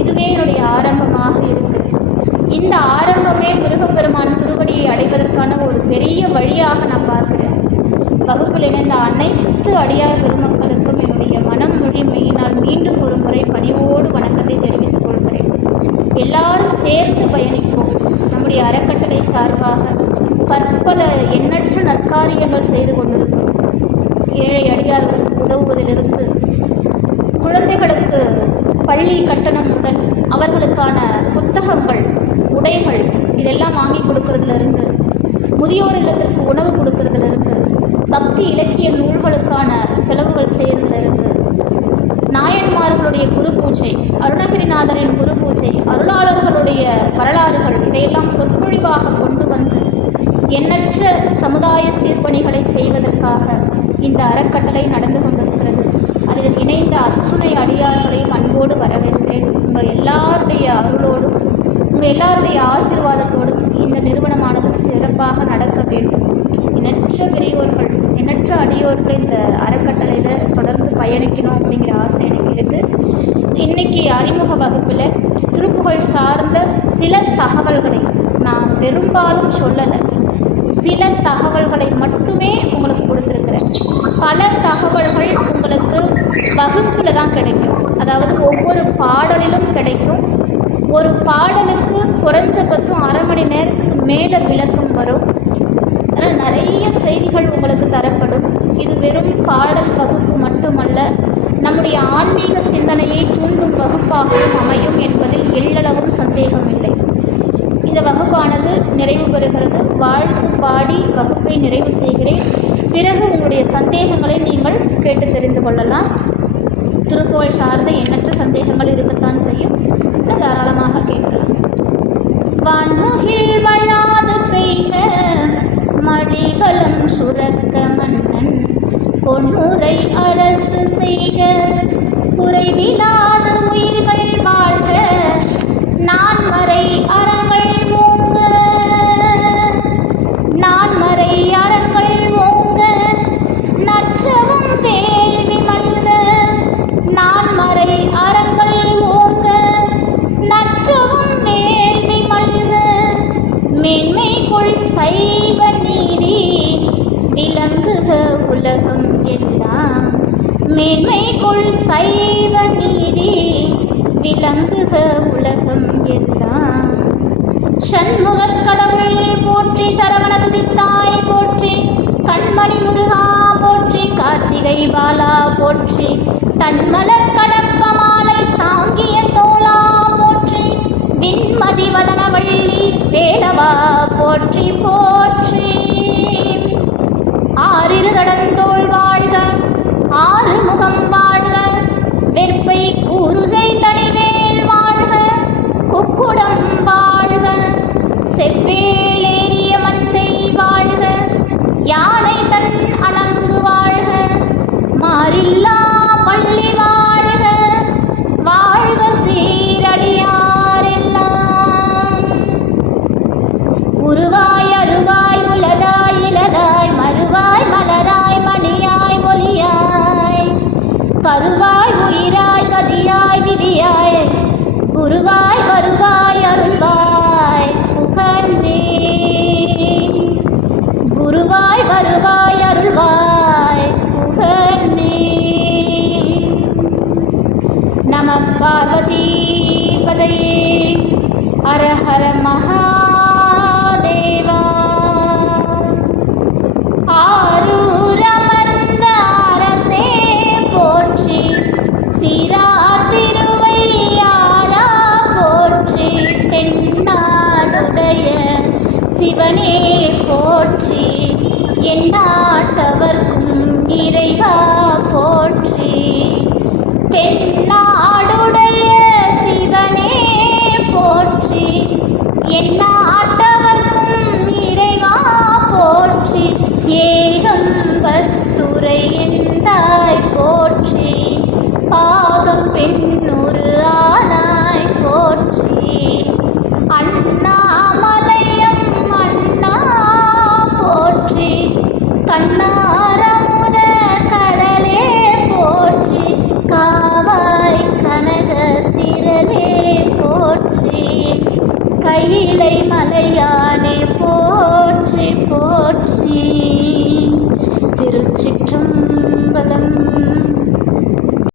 இதுவே என்னுடைய ஆரம்பமாக இருக்குது. இந்த ஆரம்பமே முருகப்பெருமான் திருவடியை அடைவதற்கான ஒரு பெரிய வழியாக நான் பார்க்கிறேன். வகுப்பில் இணைந்த அனைத்து அடியார் பெருமக்களுக்கும் என்னுடைய மனம் மொழி மெய்யினால் மீண்டும் ஒரு முறை பணிவோடு வணக்கத்தை தெரிவித்துக் கொள்கிறேன். எல்லாரும் சேர்ந்து பயணிப்போம். நம்முடைய அறக்கட்டளை சார்பாக பற்பல எண்ணற்ற நற்காரியங்கள் செய்து கொண்டிருக்கிறோம். ஏழை அடியார்களுக்கு உதவுவதிலிருந்து, குழந்தைகளுக்கு பள்ளி கட்டணம் முதல் அவர்களுக்கான புத்தகங்கள், உடைகள் இதெல்லாம் வாங்கி கொடுக்கறதுலேருந்து, முதியோர் இல்லத்திற்கு உணவு கொடுக்கறதுலேருந்து, பக்தி இலக்கிய நூல்களுக்கான செலவுகள் செய்கிறதுலேருந்து, நாயன்மார்களுடைய குரு பூஜை, அருணகிரிநாதரின் குரு பூஜை, அருளாளர்களுடைய வரலாறுகள் இதையெல்லாம் சொற்பொழிவாக கொண்டு வந்து எண்ணற்ற சமுதாய சீர்பணிகளை செய்வதற்காக இந்த அறக்கட்டளை நடந்து கொண்டிருக்கிறது. அதில் இணைந்த அத்துணை அடியார்களையும் அன்போடு வரவேற்கிறேன். உங்கள் எல்லாருடைய அருளோடும், உங்கள் எல்லாருடைய ஆசீர்வாதத்தோடும் இந்த நிறுவனமானது சிறப்பாக நடக்க வேண்டும். எண்ணற்ற பெரியோர்கள், எண்ணற்ற அடியோர்கள் இந்த அறக்கட்டளையில் தொடர்ந்து பயணிக்கணும் அப்படிங்கிற ஆசை எனக்கு இருக்குது. இன்றைக்கி அறிமுக வகுப்பில் திருப்புகழ் சார்ந்த சில தகவல்களை நான் பெரும்பாலும் சொல்லலை. சில தகவல்களை மட்டுமே உங்களுக்கு கொடுத்துருக்குறேன். பல தகவல்கள் உங்களுக்கு வகுப்பில் தான் கிடைக்கும். அதாவது ஒவ்வொரு பாடலிலும் கிடைக்கும். ஒரு பாடலுக்கு குறைஞ்சபட்சம் அரை மணி நேரத்துக்கு மேலே விளக்கம் வரும். அதனால் நிறைய செய்திகள் உங்களுக்கு தரப்படும். இது வெறும் பாடல் வகுப்பு மட்டுமல்ல, நம்முடைய ஆன்மீக சிந்தனையை தூண்டும் வகுப்பாகவும் அமையும் என்பதில் எள்ளளவும் சந்தேகமில்லை. இந்த வகுப்பானது நிறைவு பெறுகிறது. வாழ்த்து பாடி வகுப்பை நிறைவு செய்கிறேன். பிறகு உங்களுடைய சந்தேகங்களை நீங்கள் கேட்டு தெரிந்து கொள்ளலாம். திருப்புகழ் சார்ந்த எண்ணற்ற சந்தேகங்கள் இருக்கத்தான் செய்யும். தாராளமாக கேட்கலாம். வான்முகில் வழாது பெய்க மழைகளும் சுரக்க மன்னன் பொன்முறை அரசு செய்க குறைவிலாத உயிர்கள் வாழ்க நான்மறை அறங்கள் ஓங்க நான்மறை அறங்கள் ஓங்க நற்றவும் வேள்வி மல்க நான்மறை அறங்கள் ஓங்க நற்றவும் வேள்வி மல்க மேன்மை கொள் சைவ நீதி விளங்குக உலகம் எல்லாம் மேன்மை கொள் சைவ நீதி விளங்குக உலகம் எல்லாம். சண்முகக் கடவுள் போற்றி சரவண துதித்தாய் போற்றி கண்மணி முருகா போற்றி கார்த்திகை பாலா போற்றி தன்மலர் கடப்ப மாலை தாங்கிய தோளா போற்றி விண்மதி வதனவள்ளி வேலவா போற்றி போற்றி. ஆறிரு கடந்தோள் வாழ்க ஆறு முகம் வாழ்க வெற்பை கூறுசை தனிவேல் வாழ்க குக்குடம் வாழ்க செவ்வேலேறிய மஞ்சை வாழ்க யானை தன் அணங்கு வாழ்க மாறில்லா பள்ளி வாழ்க வாழ்க சீரடியாரெல்லாம். உருவாய் அருவாய் உலதாய் இலதாய் மறுவாய் மலராய் மணியாய் ஒளியாய் கருவாய் உயிராய் கதியாய் விதியாய் குருவாய் வருவாய் அருள்வாய் புகழ்வே குருவாய் வருவாய் அருள்வாய் புகழ்வே. நம பார்வதி பதையே ஹர ஹர மகாதேவா. ஆரூரமர்ந்த அரசே போற்றி சீரா திருவையாரா போற்றி தென்னாடுடைய சிவனே போற்றி எந்நாட்டவர்க்கும் இறைவா போற்றி தென்னாடுடைய சிவனே போற்றி எந்நாட்டவர்க்கும் இறைவா போற்றி ஏகம்பத்துரை எந்தாய் போற்றி பாகம் பெண்ணொரு ஆனாய் போற்றி அண்ணாமலையம் அண்ணா போற்றி கண்ணாரமுத கடலே போற்றி காவாய் கனக திரளே போற்றி கையிலை மலையானே போற்றி போற்றி. திருச்சிற்றம்பலம்.